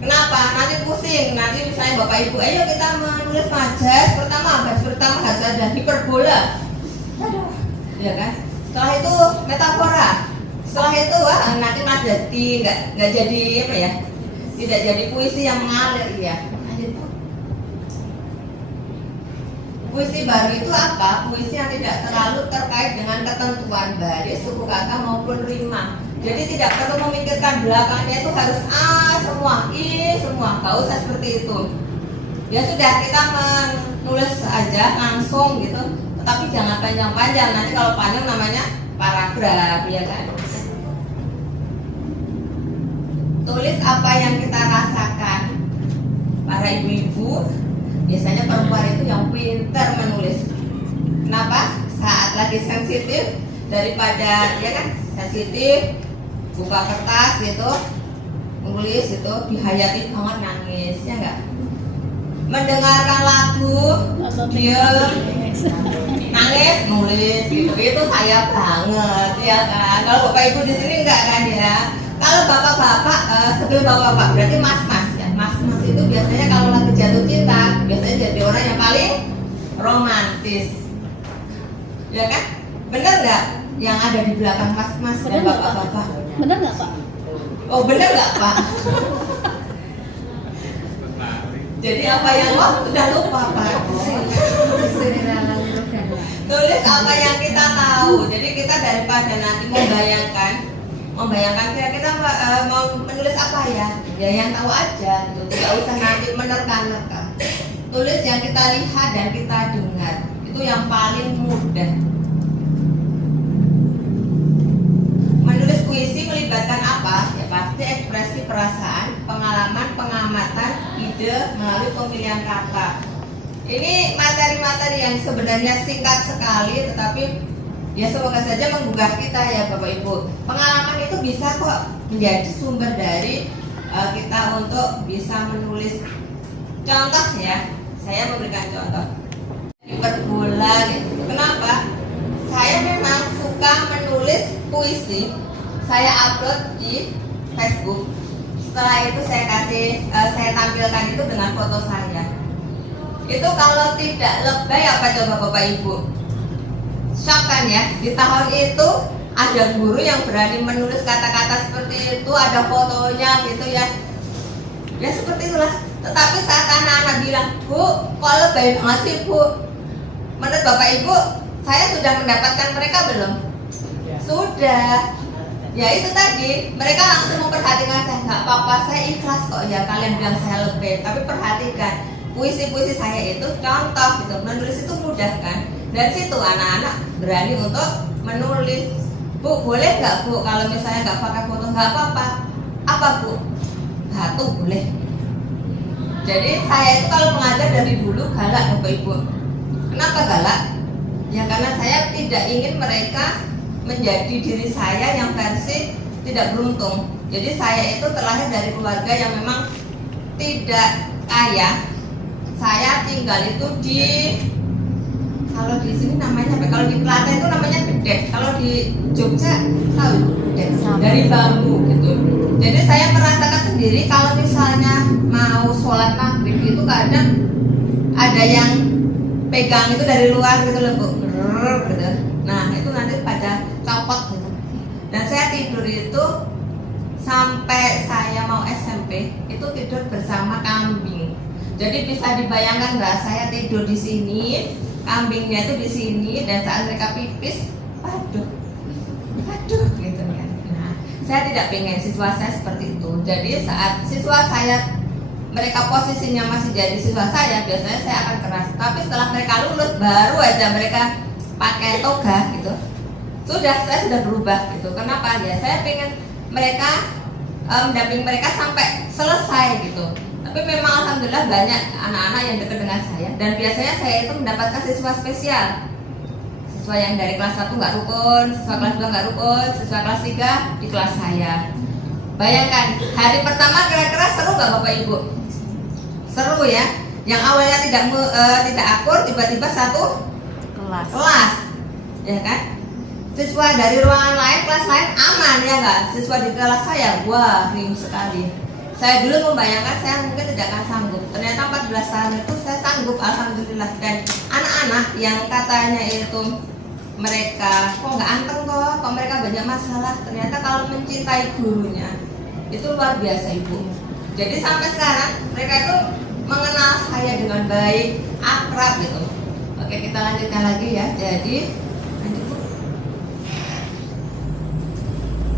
Kenapa? Nanti pusing. Nanti misalnya bapak ibu, ayo kita menulis majas. Pertama harus ada hiperbola. Aduh, ya kan? Setelah itu metafora. Setelah itu nanti majasti nggak jadi apa ya? Tidak jadi puisi yang mengalir ya. Puisi baru itu apa? Puisi yang tidak terlalu terkait dengan ketentuan baris, suku kata maupun rima. Jadi tidak perlu memikirkan belakangnya itu harus semua, semua. Gak usah seperti itu. Ya sudah, kita menulis aja langsung gitu. Tetapi jangan panjang-panjang. Nanti kalau panjang namanya paragraf, ya kan? Tulis apa yang kita rasakan. Para ibu-ibu, biasanya perempuan itu yang pintar menulis. Kenapa? Saat lagi sensitif, daripada ya kan sensitif, buka kertas gitu, nulis itu dihayati banget, nangis ya enggak? Mendengarkan lagu, diam, nangis, nulis gitu. Itu saya banget ya kan. Kalau bapak ibu di sini enggak kan ya? Kalau bapak-bapak, sebelum bapak-bapak berarti mas-mas ya. Mas-mas itu biasanya kalau lagi jatuh cinta, biasanya jadi orang yang paling romantis, ya kan? Bener nggak? Yang ada di belakang mas-mas dan bapak-bapak. Bener nggak Pak? Oh bener nggak Pak? Jadi apa yang udah lupa Pak? Tulis apa yang kita tahu. Jadi kita daripada nanti membayangkan kira-kira mau menulis apa ya yang tahu aja gitu. Tidak usah nanti menerka-nerka. Tulis yang kita lihat dan kita dengar. Itu yang paling mudah. Menulis puisi melibatkan apa? Ya pasti ekspresi perasaan, pengalaman, pengamatan, ide melalui pemilihan kata. Ini materi-materi yang sebenarnya singkat sekali, tetapi ya semoga saja menggugah kita ya Bapak Ibu. Pengalaman itu bisa kok menjadi sumber dari kita untuk bisa menulis. Contoh ya, saya memberikan contoh. Hiperbola gitu. Kenapa? Saya memang suka menulis puisi. Saya upload di Facebook. Setelah itu saya tampilkan itu dengan foto saya. Itu kalau tidak lebay apa coba Bapak Ibu? Shock kan ya? Di tahun itu ada guru yang berani menulis kata-kata seperti itu, ada fotonya gitu ya. Ya seperti itulah. Tetapi saat anak-anak bilang, Bu, kok lebay banget sih Bu? Menurut Bapak Ibu, saya sudah mendapatkan mereka belum? Sudah. Ya itu tadi, mereka langsung memperhatikan saya. Nggak apa-apa, saya ikhlas kok ya kalian bilang saya lebih. Tapi perhatikan, puisi-puisi saya itu contoh gitu. Menulis itu mudah kan. Dari situ anak-anak berani untuk menulis. Bu, boleh nggak Bu kalau misalnya nggak pakai foto? Nggak apa-apa. Apa Bu? Batu boleh. Jadi saya itu kalau mengajar dari dulu galak Bapak Ibu. Kenapa galak? Ya karena saya tidak ingin mereka menjadi diri saya yang versi tidak beruntung. Jadi saya itu terlahir dari keluarga yang memang tidak kaya. Saya tinggal itu di, kalau di sini namanya apa? Kalau di Klaten itu namanya gedek. Kalau di Jogja tahu gedek dari bambu gitu. Jadi saya merasakan sendiri kalau misalnya mau sholat maghrib itu kadang ada yang pegang itu dari luar gitu loh Bu. Gitu. Nah itu nanti pada copot gitu. Dan saya tidur itu sampai saya mau SMP itu tidur bersama kambing. Jadi bisa dibayangkan nggak, saya tidur di sini, kambingnya itu di sini, dan saat mereka pipis, aduh gitu kan. Nah, saya tidak pengen siswa saya seperti itu. Jadi saat siswa saya mereka posisinya masih jadi siswa saya, biasanya saya akan keras. Tapi setelah mereka lulus, baru aja mereka pakai toga gitu, saya sudah berubah gitu. Kenapa? Ya saya pengen mereka mendampingi mereka sampai selesai gitu. Tapi memang alhamdulillah banyak anak-anak yang dekat dengan saya, dan biasanya saya itu mendapatkan siswa spesial, siswa yang dari kelas 1 nggak rukun, siswa kelas 2 nggak rukun, siswa kelas 3 di kelas saya. Bayangkan hari pertama kira-kira seru nggak Bapak Ibu? Seru ya. Yang awalnya tidak akur, tiba-tiba satu kelas, ya kan? Siswa dari ruangan lain, kelas lain aman ya kan? Siswa di kelas saya, wah ring sekali. Saya dulu membayangkan saya mungkin tidak akan sanggup. Ternyata 14 tahun itu saya sanggup, alhamdulillah. Dan anak-anak yang katanya itu mereka kok nggak anteng kok mereka banyak masalah. Ternyata kalau mencintai gurunya itu luar biasa Ibu. Jadi sampai sekarang mereka itu mengenal saya dengan baik, akrab gitu. Oke, kita lanjutkan lagi ya. Jadi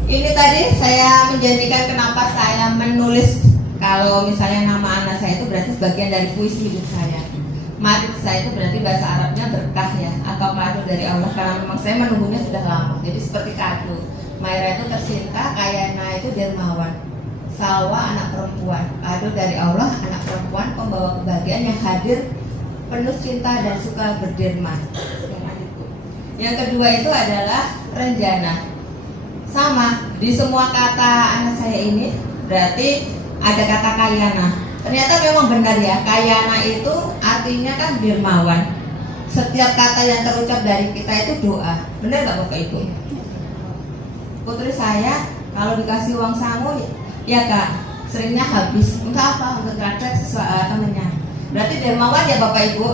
ini tadi saya menjanjikan kenapa saya menulis. Kalau misalnya nama anak saya itu berarti sebagian dari puisi hidup saya. Madid saya itu berarti bahasa Arabnya berkah ya, atau kado dari Allah, karena memang saya menunggunya sudah lama. Jadi seperti kado. Maira itu tercinta, Kayana itu dermawan, Salwa anak perempuan, kado dari Allah, anak perempuan pembawa kebahagiaan yang hadir penuh cinta dan suka berderma. Yang kedua itu adalah Renjana. Sama, di semua kata anak saya ini berarti ada kata Kayana. Ternyata memang benar ya, Kayana itu artinya kan dermawan. Setiap kata yang terucap dari kita itu doa. Benar gak Bapak Ibu? Putri saya kalau dikasih uang sangu ya Kak, seringnya habis. Untuk apa? Untuk gratis temennya. Berarti dermawan ya Bapak Ibu.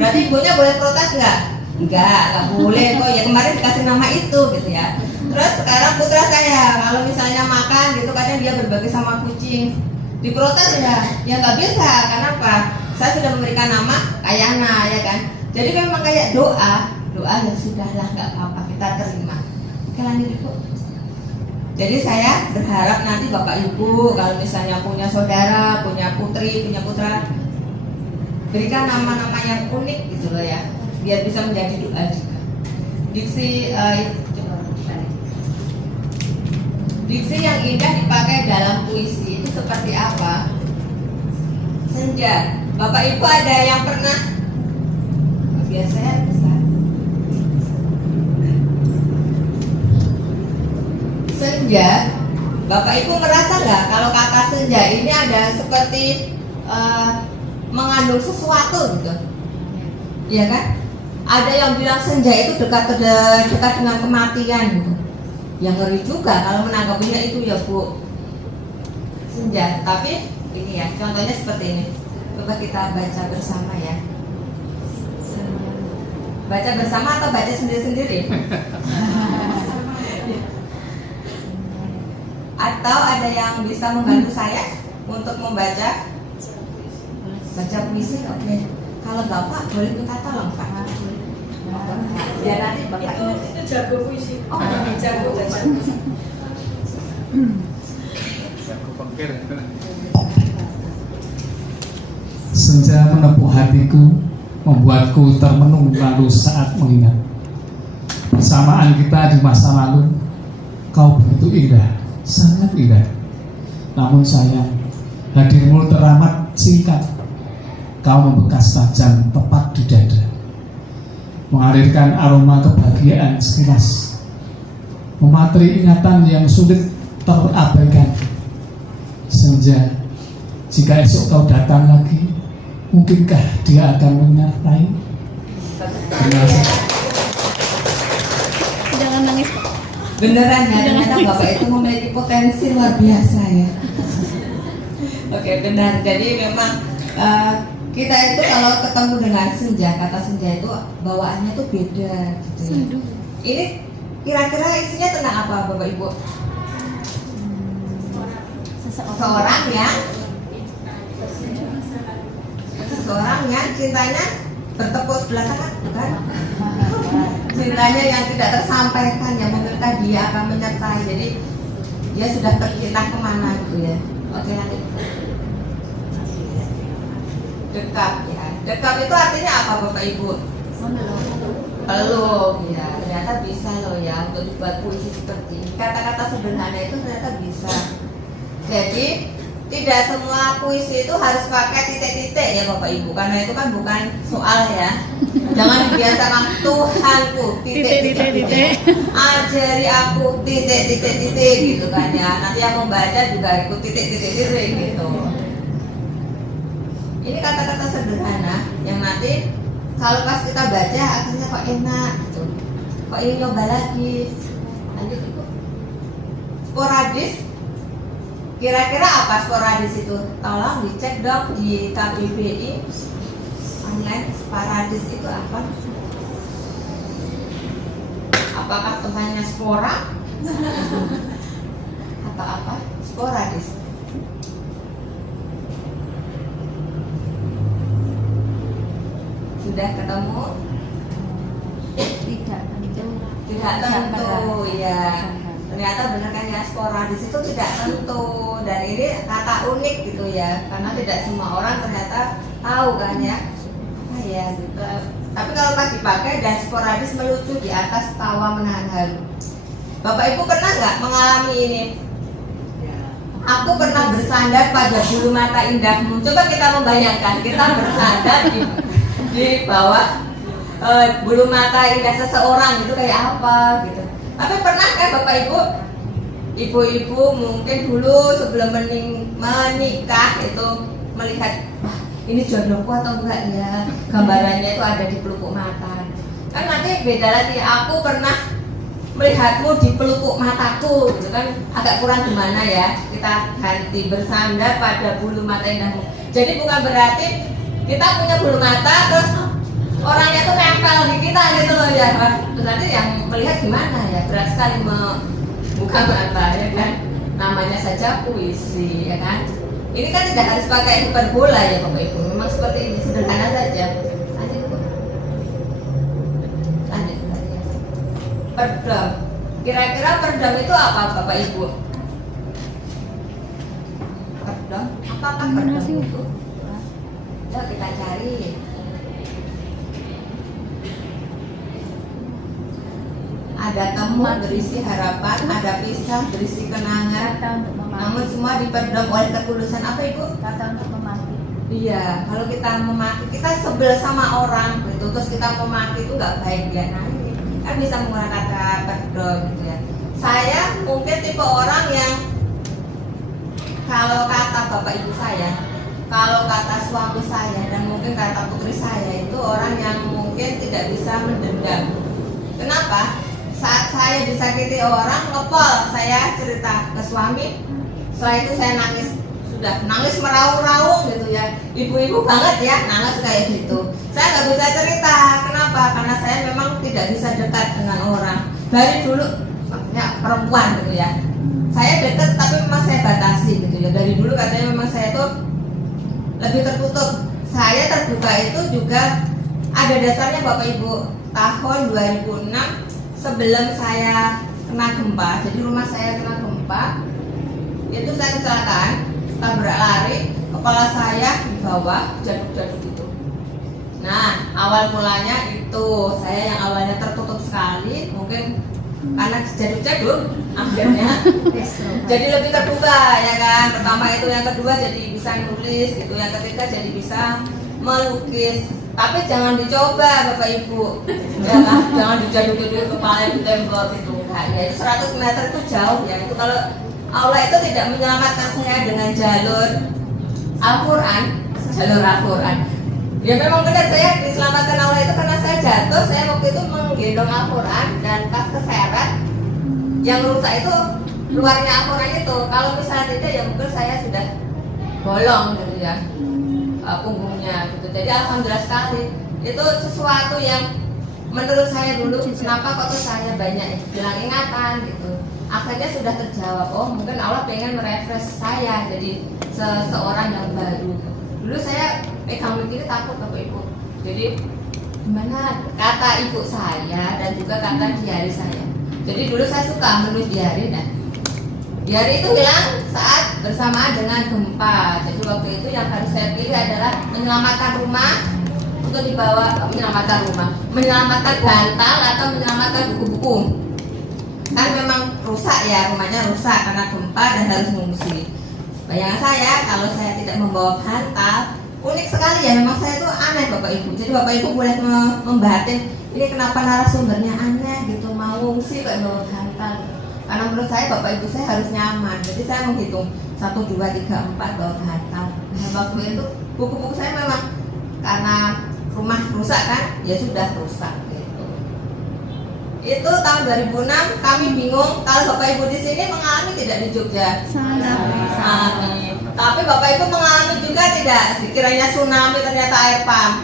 Berarti ibunya boleh protes nggak? Nggak boleh kok. Ya kemarin dikasih nama itu gitu ya. Terus sekarang putra saya kalau misalnya makan gitu kadang dia berbagi sama kucing. Diprotes ya nggak bisa. Kenapa? Saya sudah memberikan nama Kayana ya kan. Jadi memang kayak doa ya sudahlah nggak apa-apa kita terima. Oke lanjut Ibu. Jadi saya berharap nanti Bapak Ibu kalau misalnya punya saudara, punya putri, punya putra, berikan nama-nama yang unik gitu loh ya, biar bisa menjadi doa juga. Diksi yang indah dipakai dalam puisi itu seperti apa? Senja. Bapak Ibu ada yang pernah? Biasanya bisa. Senja. Bapak Ibu merasa nggak kalau kata senja ini ada seperti mengandung sesuatu gitu, ya kan? Ada yang bilang senja itu dekat dengan kematian gitu. Yang ngeri juga kalau menanggapinya itu ya Bu. Senja, tapi ini ya contohnya seperti ini. Coba kita baca bersama ya. Baca bersama atau baca sendiri-sendiri? Atau ada yang bisa membantu saya untuk membaca puisi? Oke. Kalau Bapak boleh minta tolong Pak. Biar nanti Bapak itu jago puisi. Oh, jago baca. Senja menepuh hatiku, membuatku termenung lalu saat mengingat persamaan kita di masa lalu. Kau begitu indah, sangat indah. Namun sayang, hadirmu teramat singkat. Kau membekas tajam tepat di dada, mengalirkan aroma kebahagiaan sekilas, memateri ingatan yang sulit terabaikan. Senja, jika esok kau datang lagi, mungkinkah dia akan menyertai? Terima kasih. Jangan nangis, Pak. Beneran ya, ternyata Bapak itu memiliki potensi luar biasa ya. Oke, benar. Jadi memang kita itu kalau ketemu dengan senja, kata senja itu bawaannya tuh beda gitu ya. Ini kira-kira isinya tentang apa Bapak Ibu? Seseorang yang cintanya bertepuk sebelah tangan, bukan? Cintanya yang tidak tersampaikan, yang mungkinkah dia akan menyertai. Jadi dia sudah tercinta kemana gitu ya. Oke, nanti dekat ya. Dekat itu artinya apa Bapak Ibu? Peluk ya. Ternyata bisa loh ya untuk dibuat puisi seperti ini. Kata-kata sederhana itu ternyata bisa. Jadi tidak semua puisi itu harus pakai titik-titik ya Bapak Ibu, karena itu kan bukan soal ya. Jangan dibiasakan Tuhanku titik-titik, ajari aku titik-titik gitu kan ya. Nanti yang membaca juga ikut titik-titik gitu. Ini kata-kata sederhana yang nanti kalau pas kita baca akhirnya kok enak gitu. Kok ingin nyoba lagi. Lanjut itu. Sporadis. Kira-kira apa sporadis itu? Tolong dicek dong di KBBI online. Sporadis itu apa? Apakah temannya spora? Atau apa? Sporadis. Sudah ketemu? Tidak tentu ya. Ternyata benar kan ya, sporadis itu tidak tentu. Dan ini kata unik gitu ya, karena tidak semua orang ternyata tahu kan ya. Nah ya gitu. Tapi kalau pas dipakai dan sporadis melucu di atas tawa menahan haru. Bapak Ibu pernah nggak mengalami ini? Aku pernah bersandar pada bulu mata indahmu. Coba kita membayangkan kita bersandar di bawah bulu mata indah seseorang itu kayak apa gitu. Tapi pernah kan Bapak Ibu, ibu-ibu mungkin dulu sebelum menikah itu melihat, wah ini jodohku atau enggak ya, gambarannya itu ada di pelupuk mata. Kan nanti beda lagi, aku pernah melihatmu di pelupuk mataku gitu kan, agak kurang gimana ya. Kita ganti bersandar pada bulu mata indahmu. Jadi bukan berarti kita punya bulu mata terus orangnya tuh nempel di kita gitu loh ya. Terus nanti yang melihat gimana ya, berat sekali membuka mata ya kan. Namanya saja puisi ya kan. Ini kan tidak harus pakai hiperbola ya Bapak Ibu. Memang seperti ini, sederhana saja. Lanjut Bu. Lanjut. Perdam. Kira-kira perdam itu apa Bapak Ibu? Perdam? Apakah perdam itu? Coba kita cari. Ada temu berisi harapan, ada pisah berisi kenangan. Namun semua diperdam oleh ketulusan. Apa Ibu? Kata untuk memati. Iya, kalau kita memaki, kita sebel sama orang gitu, terus kita memaki itu nggak baik ya. Nah ini kan bisa menggunakan kata perdam gitu ya. Saya mungkin tipe orang yang kalau kata bapak ibu saya, kalau kata suami saya, dan mungkin kata putri saya itu orang yang mungkin tidak bisa mendendam. Kenapa? Saat saya disakiti orang, ngepol, saya cerita ke suami. Setelah itu saya nangis, sudah nangis meraung-raung gitu ya. Ibu-ibu banget ya, nangis kayak gitu. Saya nggak bisa cerita, kenapa? Karena saya memang tidak bisa dekat dengan orang. Dari dulu, maksudnya perempuan gitu ya. Saya dekat, tapi memang saya batasi gitu ya. Dari dulu katanya memang saya tuh lebih tertutup. Saya terbuka itu juga ada dasarnya Bapak Ibu. Tahun 2006 sebelum saya kena gempa, jadi rumah saya kena gempa, itu saya kecelakaan, tabrak lari, kepala saya di bawah jaduk-jaduk itu. Nah, awal mulanya itu saya yang awalnya tertutup sekali, mungkin karena jaduk-jaduk, akhirnya jadi lebih terbuka ya kan. Pertama itu, yang kedua jadi bisa nulis gitu, yang ketiga jadi bisa melukis. Tapi jangan dicoba Bapak Ibu, ya kan? Jangan dijaduk-jaduk kepala di tembok itu. Nah, ya itu 100 meter itu jauh ya. Itu kalau Allah itu tidak menyelamatkan saya dengan jalur Al-Quran, ya memang benar saya diselamatkan Allah itu karena saya jatuh. Saya waktu itu menggendong Al-Quran dan pas keseret, yang rusak itu luarnya Al-Quran itu. Kalau misalnya tidak ya mungkin saya sudah bolong gitu ya, punggungnya gitu. Jadi alhamdulillah sekali. Itu sesuatu yang menurut saya dulu kenapa kok tuh saya banyak hilang ingatan gitu. Akhirnya sudah terjawab. Oh mungkin Allah pengen merefresh saya jadi seseorang yang baru. Dulu saya pegang begini takut Bapak Ibu. Jadi gimana kata ibu saya dan juga kata diari saya. Jadi dulu saya suka menulis diari dan diari itu hilang saat bersamaan dengan gempa. Jadi waktu itu yang harus saya pilih adalah menyelamatkan rumah untuk dibawa, menyelamatkan bantal atau menyelamatkan buku-buku. Kan memang rusak ya, rumahnya rusak karena gempa dan harus mengungsi. Bayangan saya kalau saya tidak membawa bantal, unik sekali ya, memang saya itu aneh Bapak Ibu. Jadi Bapak Ibu boleh membahatin ini kenapa narasumbernya aneh gitu, mau ngungsi kok bawa bantal. Karena menurut saya Bapak Ibu saya harus nyaman. Jadi saya menghitung 1, 2, 3, 4 bawa bantal. Nah, waktu itu buku-buku saya memang karena rumah rusak kan, ya sudah rusak gitu. Itu tahun 2006 kami bingung kalau Bapak Ibu di sini mengalami tidak di Jogja? Mengalami. Tapi Bapak Ibu mengalami juga tidak? Sekiranya tsunami ternyata air pump.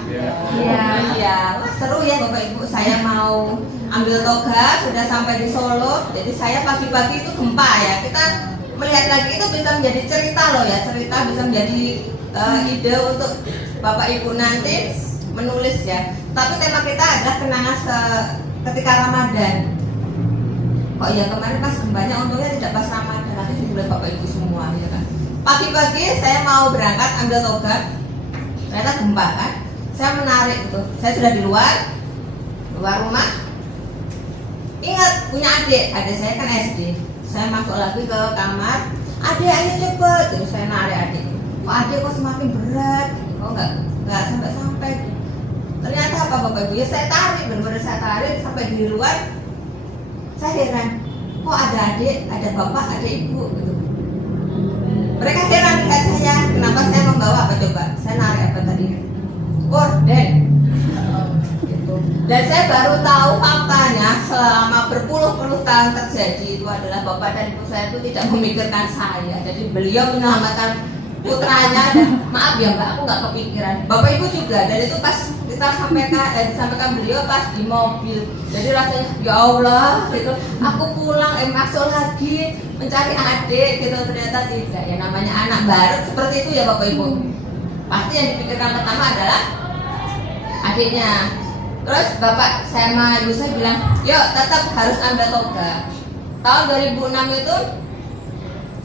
Iya. Wah seru ya Bapak Ibu. Saya mau ambil toga sudah sampai di Solo. Jadi saya pagi-pagi itu gempa ya. Kita melihat lagi itu bisa menjadi cerita loh ya. Cerita bisa menjadi ide untuk Bapak Ibu nanti menulis ya. Tapi tema kita adalah kenangan ketika Ramadan. Kok ya kemarin pas gembanya untungnya tidak pas Ramadan, nanti dibuat Bapak Ibu semua ya kan. Pagi-pagi saya mau berangkat ambil toga, ternyata gempa kan. Saya menarik itu, saya sudah di luar rumah. Ingat punya adik saya kan SD. Saya masuk lagi ke kamar, adik ayo cepet, terus saya narik adik. Kok adik kok semakin berat, kok nggak sampai. Ternyata apa Bapak Ibu? Ya saya tarik, benar-benar saya tarik sampai di luar. Saya heran, kok ada adik, ada bapak, ada ibu gitu. Mereka heran lihat saya, kenapa saya membawa apa coba? Saya narik apa tadi? Gorden. Gitu. Dan saya baru tahu faktanya selama berpuluh-puluh tahun terjadi itu adalah bapak dan ibu saya itu tidak memikirkan saya. Jadi beliau menyelamatkan putranya dan maaf ya Mbak, aku nggak kepikiran. Bapak Ibu juga, dan itu pas kita disampaikan beliau pas di mobil. Jadi rasanya ya Allah gitu. Aku pulang masuk lagi mencari adik gitu, ternyata tidak. Ya namanya anak baru seperti itu ya Bapak Ibu. Pasti yang dipikirkan pertama adalah adiknya. Terus Bapak sama Ibu saya bilang, yuk tetap harus ambil toga. Tahun 2006 itu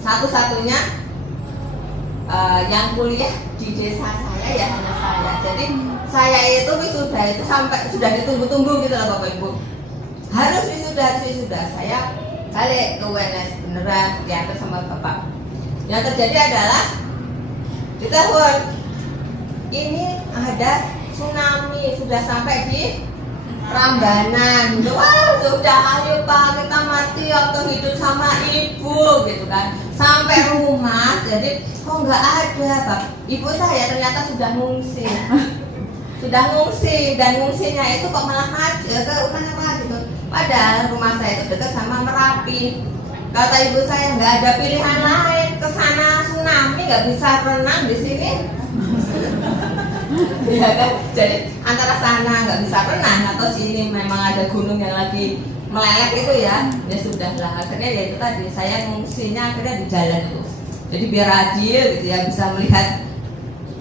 satu-satunya yang kuliah di desa saya ya hanya saya. Jadi saya itu wisuda itu sampai sudah ditunggu-tunggu gitu loh Bapak Ibu. Harus wisuda. Saya balik ke UNS beneran diantar sama Bapak. Yang terjadi adalah ditelepon, ini ada tsunami sudah sampai di Prambanan. Wah sudah, ayo Pak kita mati atau hidup sama ibu gitu kan. Sampai rumah, jadi kok nggak ada Pak. Ibu saya ternyata sudah ngungsi. Dan ngungsinya itu kok malah maju ke rumah gitu. Padahal rumah saya itu dekat sama Merapi. Kata ibu saya nggak ada pilihan lain, ke sana tsunami nggak bisa renang di sini. Ya kan? Jadi antara sana nggak bisa renang atau sini memang ada gunung yang lagi meleleh itu ya sudahlah. Akhirnya ya itu tadi saya ngungsinya akhirnya di jalan itu. Jadi biar adil gitu ya, bisa melihat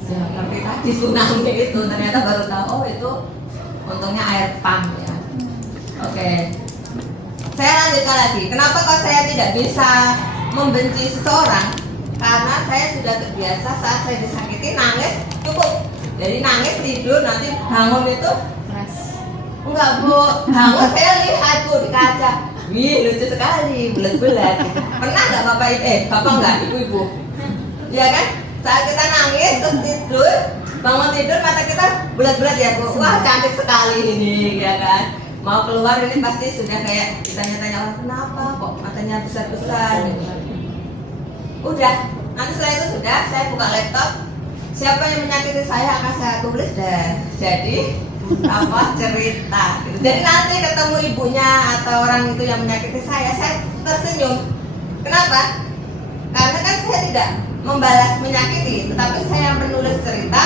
ya seperti tadi tsunami itu. Ternyata baru tahu oh itu untungnya air pump ya. Oke. Saya lanjutkan lagi. Kenapa kok saya tidak bisa membenci seseorang karena saya sudah terbiasa saat saya disakiti nangis cukup. Jadi nangis tidur nanti bangun itu enggak bu, bangun saya lihat bu di kaca. Wih lucu sekali, bulat-bulat. Gitu. Pernah nggak bapak nggak ibu-ibu? Ya kan? Saat kita nangis terus tidur, bangun tidur mata kita bulat-bulat ya bu. Wah cantik sekali ini, ya kan? Mau keluar ini pasti sudah kayak ditanya-tanya orang kenapa kok matanya besar-besar. Gitu. Udah, nanti setelah itu sudah saya buka laptop. Siapa yang menyakiti saya akan saya tulis dan jadi apa cerita. Gitu. Jadi nanti ketemu ibunya atau orang itu yang menyakiti saya tersenyum. Kenapa? Karena kan saya tidak membalas menyakiti, tetapi saya menulis cerita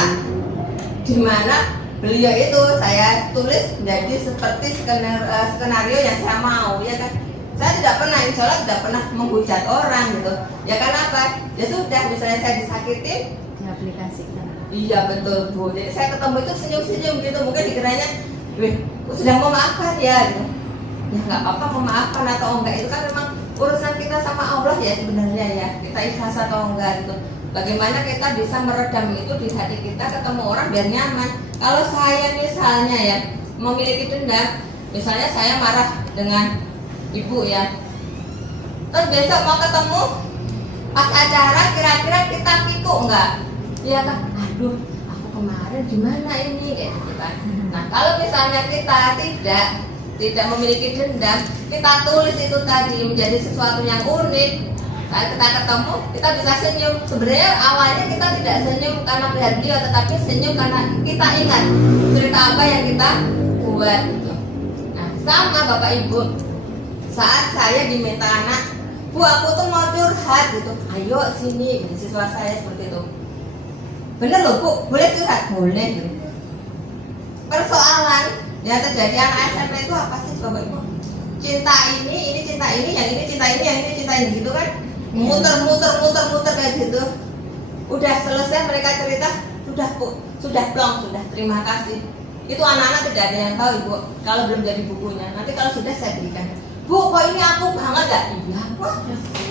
di mana beliau itu saya tulis menjadi seperti skenario yang saya mau, ya kan? Saya tidak pernah, insya Allah tidak pernah menghujat orang gitu. Ya kan apa? Ya sudah, misalnya saya disakitin, diaplikasikan. iya betul bu. Jadi saya ketemu itu senyum-senyum gitu, mungkin dikiranya, wih, sedang memaafkan ya gitu. Ya nggak apa-apa memaafkan atau enggak itu kan memang urusan kita sama Allah ya sebenarnya ya. Kita ikhlas atau enggak gitu. Bagaimana kita bisa meredam itu di hati kita ketemu orang biar nyaman. Kalau saya misalnya ya memiliki dendam, misalnya saya marah dengan ibu ya, terus besok mau ketemu pas acara kira-kira kita pikuk enggak? Iya kan? Aduh, aku kemarin gimana ini kayak gitu kan. Nah kalau misalnya kita tidak memiliki dendam, kita tulis itu tadi menjadi sesuatu yang unik. Saat kita ketemu, kita bisa senyum. Sebenarnya awalnya kita tidak senyum karena melihat beliau, tetapi senyum karena kita ingat cerita apa yang kita buat. Gitu. Nah, sama Bapak Ibu, saat saya diminta anak, bu aku tuh mau curhat gitu, ayo sini, siswa saya seperti itu. Bener loh bu, boleh curhat? Boleh gitu. Persoalan yang terjadi anak SMP itu apa sih Bapak Ibu? Cinta ini cinta ini, yang ini cinta ini, yang ini cinta ini gitu kan? Muter kayak gitu. Udah selesai mereka cerita, sudah bu, sudah plong, sudah terima kasih. Itu anak-anak tidak ada yang tahu ibu kalau belum jadi bukunya. Nanti kalau sudah saya berikan. Bu, kok ini aku banget gak? Iya, wah,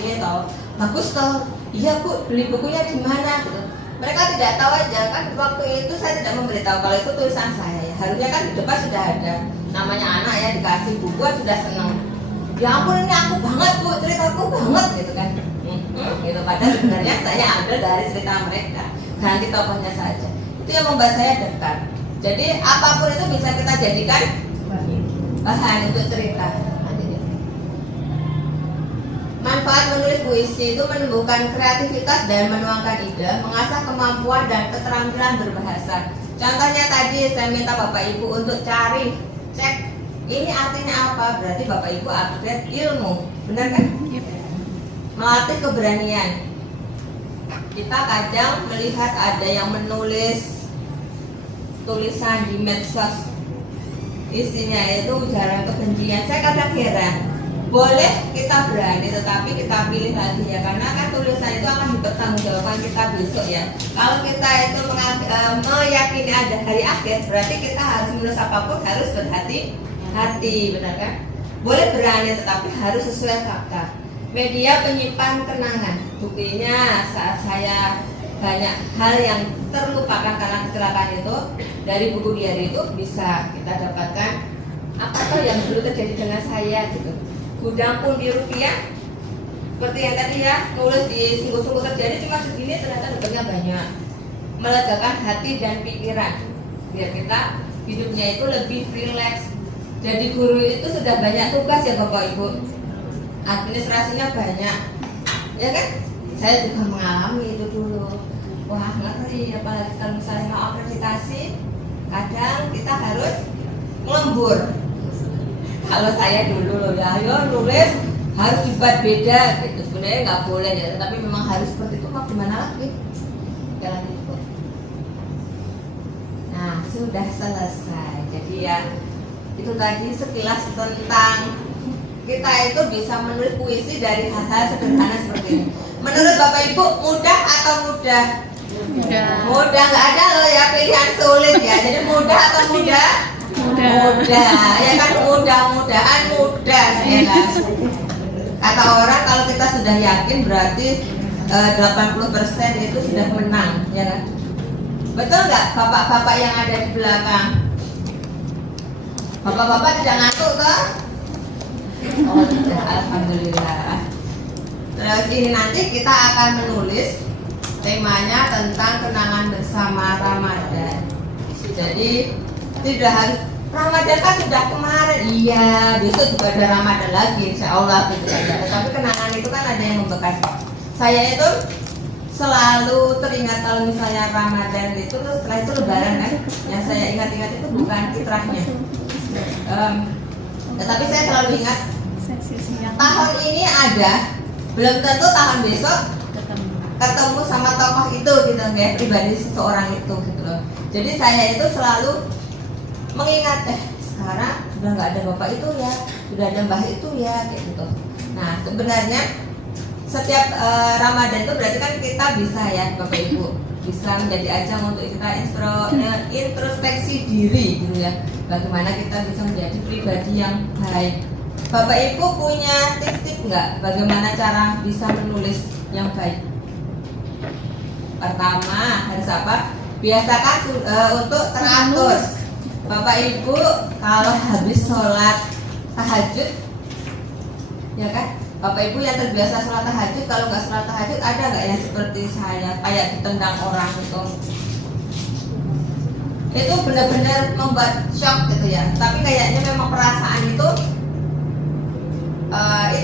ini tahu. Bagus toh. Iya bu, beli bukunya di mana? Gitu. Mereka tidak tahu aja kan waktu itu saya tidak memberitahu kalau itu tulisan saya ya. Harusnya kan di depan sudah ada namanya anak ya dikasih buku sudah senang. Ya ampun ini aku banget bu, ceritaku banget gitu kan. Gitu padahal sebenarnya saya ambil dari cerita mereka. Ganti tokohnya saja. Itu yang membuat saya dekat. Jadi apapun itu bisa kita jadikan bahan untuk cerita. Manfaat menulis puisi itu menumbuhkan kreativitas dan menuangkan ide, mengasah kemampuan dan keterampilan berbahasa. Contohnya tadi saya minta Bapak Ibu untuk cari, cek ini artinya apa, berarti Bapak Ibu upgrade ilmu, benar kan? Melatih keberanian. Kita kadang melihat ada yang menulis tulisan di medsos, isinya itu ujaran kebencian. Saya kadang heran. Boleh kita berani, tetapi kita pilih lagi ya, karena kan tulisan itu akan dipertanggungjawabkan kita besok ya. Kalau kita itu meyakini ada hari akhir, berarti kita harus menulis apapun harus berhati-hati, benar kan? Boleh berani, tetapi harus sesuai fakta. Media penyimpan kenangan. Buktinya saat saya banyak hal yang terlupakan karena kecelakaan itu dari buku diary itu bisa kita dapatkan apa tuh yang dulu terjadi dengan saya gitu. Gudang pun di rupiah seperti yang tadi ya, nulis di sungguh-sungguh terjadi cuma segini ternyata dapatnya banyak. Melegakan hati dan pikiran biar kita hidupnya itu lebih rileks. Jadi guru itu sudah banyak tugas ya Bapak Ibu, administrasinya banyak ya kan. Saya juga mengalami itu dulu. Wah ngeri, apalagi kalau misalnya mau akreditasi kadang kita harus lembur. Kalau saya dulu ya, ayo nulis harus dibuat beda gitu. Sebenarnya nggak boleh ya, tapi memang harus seperti itu. Mau gimana lagi? Jalan itu. Nah sudah selesai. Jadi ya itu tadi sekilas tentang kita itu bisa menulis puisi dari hal-hal sederhana seperti ini. Menurut Bapak Ibu mudah atau mudah? Mudah nggak ada loh ya pilihan sulit ya. Jadi mudah atau mudah? Mudah ya kan, mudah-mudahan mudah ya kan. Kata orang kalau kita sudah yakin berarti 80% itu sudah menang, ya kan? Betul nggak bapak-bapak yang ada di belakang? Bapak-bapak tidak ngantuk toh? Oh tidak, alhamdulillah. Terus ini nanti kita akan menulis temanya tentang kenangan bersama Ramadan. Jadi tidak harus Ramadan kan sudah kemarin, iya besok juga ada Ramadan lagi, insya Allah gitu aja. Tapi kenangan itu kan ada yang membekas. Saya itu selalu teringat kalau misalnya Ramadan itu, terus setelah itu Lebaran kan. Yang saya ingat-ingat itu bukan fitrahnya. Tetapi saya selalu ingat tahun ini ada, belum tentu tahun besok ketemu sama tokoh itu gitu ya, pribadi seseorang itu gitu loh. Jadi saya itu selalu mengingat sekarang sudah nggak ada bapak itu ya, sudah ada mbah itu ya kayak gitu. Nah sebenarnya setiap Ramadan itu berarti kan kita bisa ya bapak ibu bisa menjadi ajang untuk kita introspeksi diri gitu ya, bagaimana kita bisa menjadi pribadi yang baik. Bapak ibu punya tips-tips nggak bagaimana cara bisa menulis yang baik? Pertama harus apa? Biasakan untuk teratur. Bapak ibu kalau habis sholat tahajud, ya kan? Bapak ibu yang terbiasa sholat tahajud, kalau nggak sholat tahajud ada nggak yang seperti saya kayak ditendang orang itu? Itu benar-benar membuat shock gitu ya. Tapi kayaknya memang perasaan itu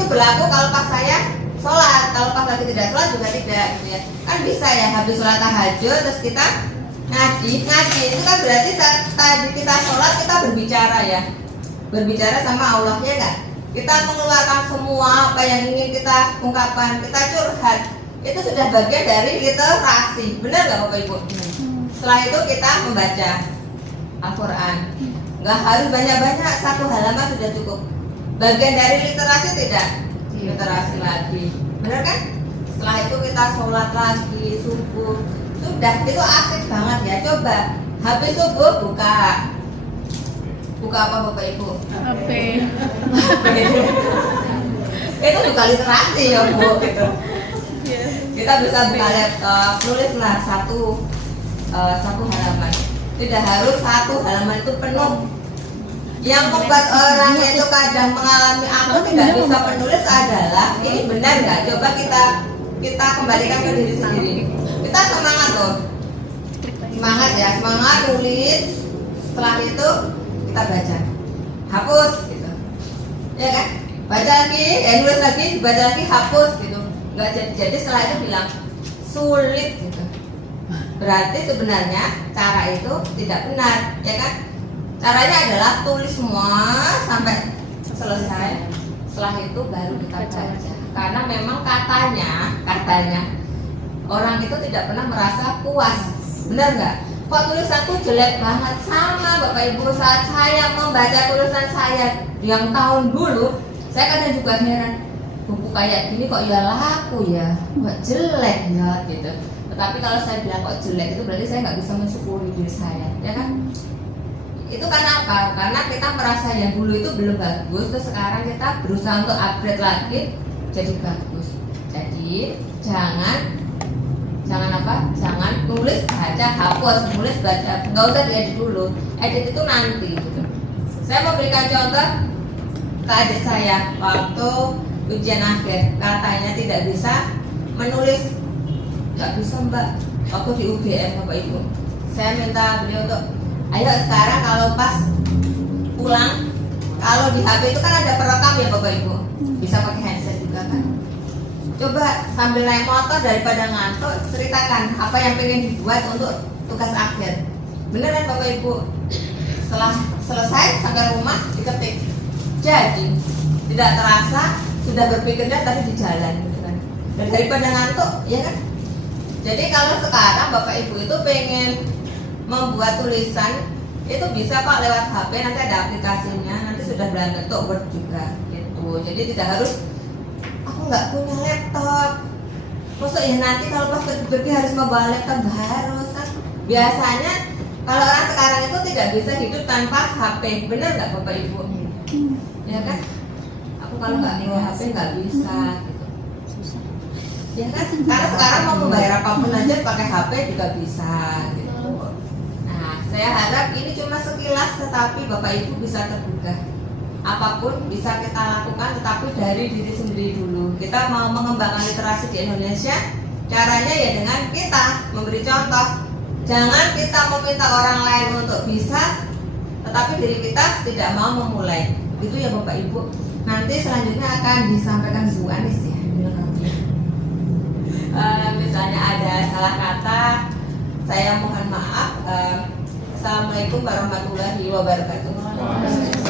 berlaku kalau pas saya sholat, kalau pas lagi tidak sholat juga tidak gitu ya. Kan bisa ya habis sholat tahajud terus kita ngaji itu kan berarti saat tadi kita sholat kita berbicara sama Allah ya kan? Kita mengeluarkan semua apa yang ingin kita ungkapkan, kita curhat, itu sudah bagian dari literasi, benar nggak Bapak Ibu? Setelah itu kita membaca Al-Quran, nggak harus banyak-banyak, 1 halaman sudah cukup. Bagian dari literasi tidak? Literasi lagi, benar kan? Setelah itu kita sholat lagi, subuh, sudah, itu asik banget ya. Coba habis subuh buka apa Bapak Ibu? HP. Itu juga literasi ya Bu gitu. Kita bisa buka laptop, tulislah satu halaman. Tidak harus 1 halaman itu penuh. Yang membuat orang itu kadang mengalami aku tidak bisa menulis adalah ini benar nggak? Coba kita kembalikan ke diri sendiri. Kita semangat loh, semangat ya, semangat nulis. Setelah itu kita baca, hapus gitu, ya kan? Baca lagi, nulis lagi, baca lagi, hapus gitu. Nggak jadi setelah itu bilang sulit gitu. Berarti sebenarnya cara itu tidak benar, ya kan? Caranya adalah tulis semua sampai selesai. Setelah itu baru kita baca. Karena memang katanya orang itu tidak pernah merasa puas, benar nggak? Kok tulisanku jelek banget? Sama Bapak Ibu, saat saya membaca tulisan saya yang tahun dulu, saya kadang juga heran, buku kayak gini kok ya laku ya, kok jelek ya gitu. Tetapi kalau saya bilang kok jelek itu berarti saya nggak bisa mensyukuri diri saya, ya kan? Itu karena apa? Karena kita merasa yang dulu itu belum bagus, terus sekarang kita berusaha untuk upgrade lagi jadi bagus. Jadi jangan nulis baca hapus, nulis baca, nggak usah diedit dulu. Edit itu nanti gitu. Saya memberikan contoh ke adik saya waktu ujian akhir, katanya tidak bisa menulis, nggak bisa Mbak, waktu di UGM Bapak Ibu. Saya minta beliau untuk ayo sekarang kalau pas pulang, kalau di HP itu kan ada perekam ya Bapak Ibu, bisa pakai handset juga kan. Coba sambil naik motor daripada ngantuk, ceritakan apa yang pengen dibuat untuk tugas akhir. Bener kan Bapak Ibu? Setelah selesai sampai rumah diketik. Jadi tidak terasa sudah berpikirnya tadi di jalan gitu kan. Dan daripada ngantuk, ya kan? Jadi kalau sekarang Bapak Ibu itu pengen membuat tulisan itu bisa Pak lewat HP, nanti ada aplikasinya, nanti sudah dalam bentuk Word juga gitu. Jadi tidak harus aku nggak punya laptop, maksud ya nanti kalau pas pergi harus membawa laptop, nggak harus kan. Biasanya kalau orang sekarang itu tidak bisa hidup tanpa HP, benar nggak Bapak Ibu? Ya kan? Aku kalau nggak bawa HP nggak bisa gitu. Susah. Ya kan, karena sekarang mau membayar apapun aja pakai HP juga bisa gitu. Nah, saya harap ini cuma sekilas, tetapi Bapak Ibu bisa tergugah. Apapun bisa kita lakukan, tetapi dari diri sendiri dulu. Kita mau mengembangkan literasi di Indonesia, caranya ya dengan kita memberi contoh. Jangan kita meminta orang lain untuk bisa, tetapi diri kita tidak mau memulai. Itu ya Bapak Ibu. Nanti selanjutnya akan disampaikan Bu Anis ya. Misalnya ada salah kata, saya mohon maaf. Assalamualaikum warahmatullahi wabarakatuh.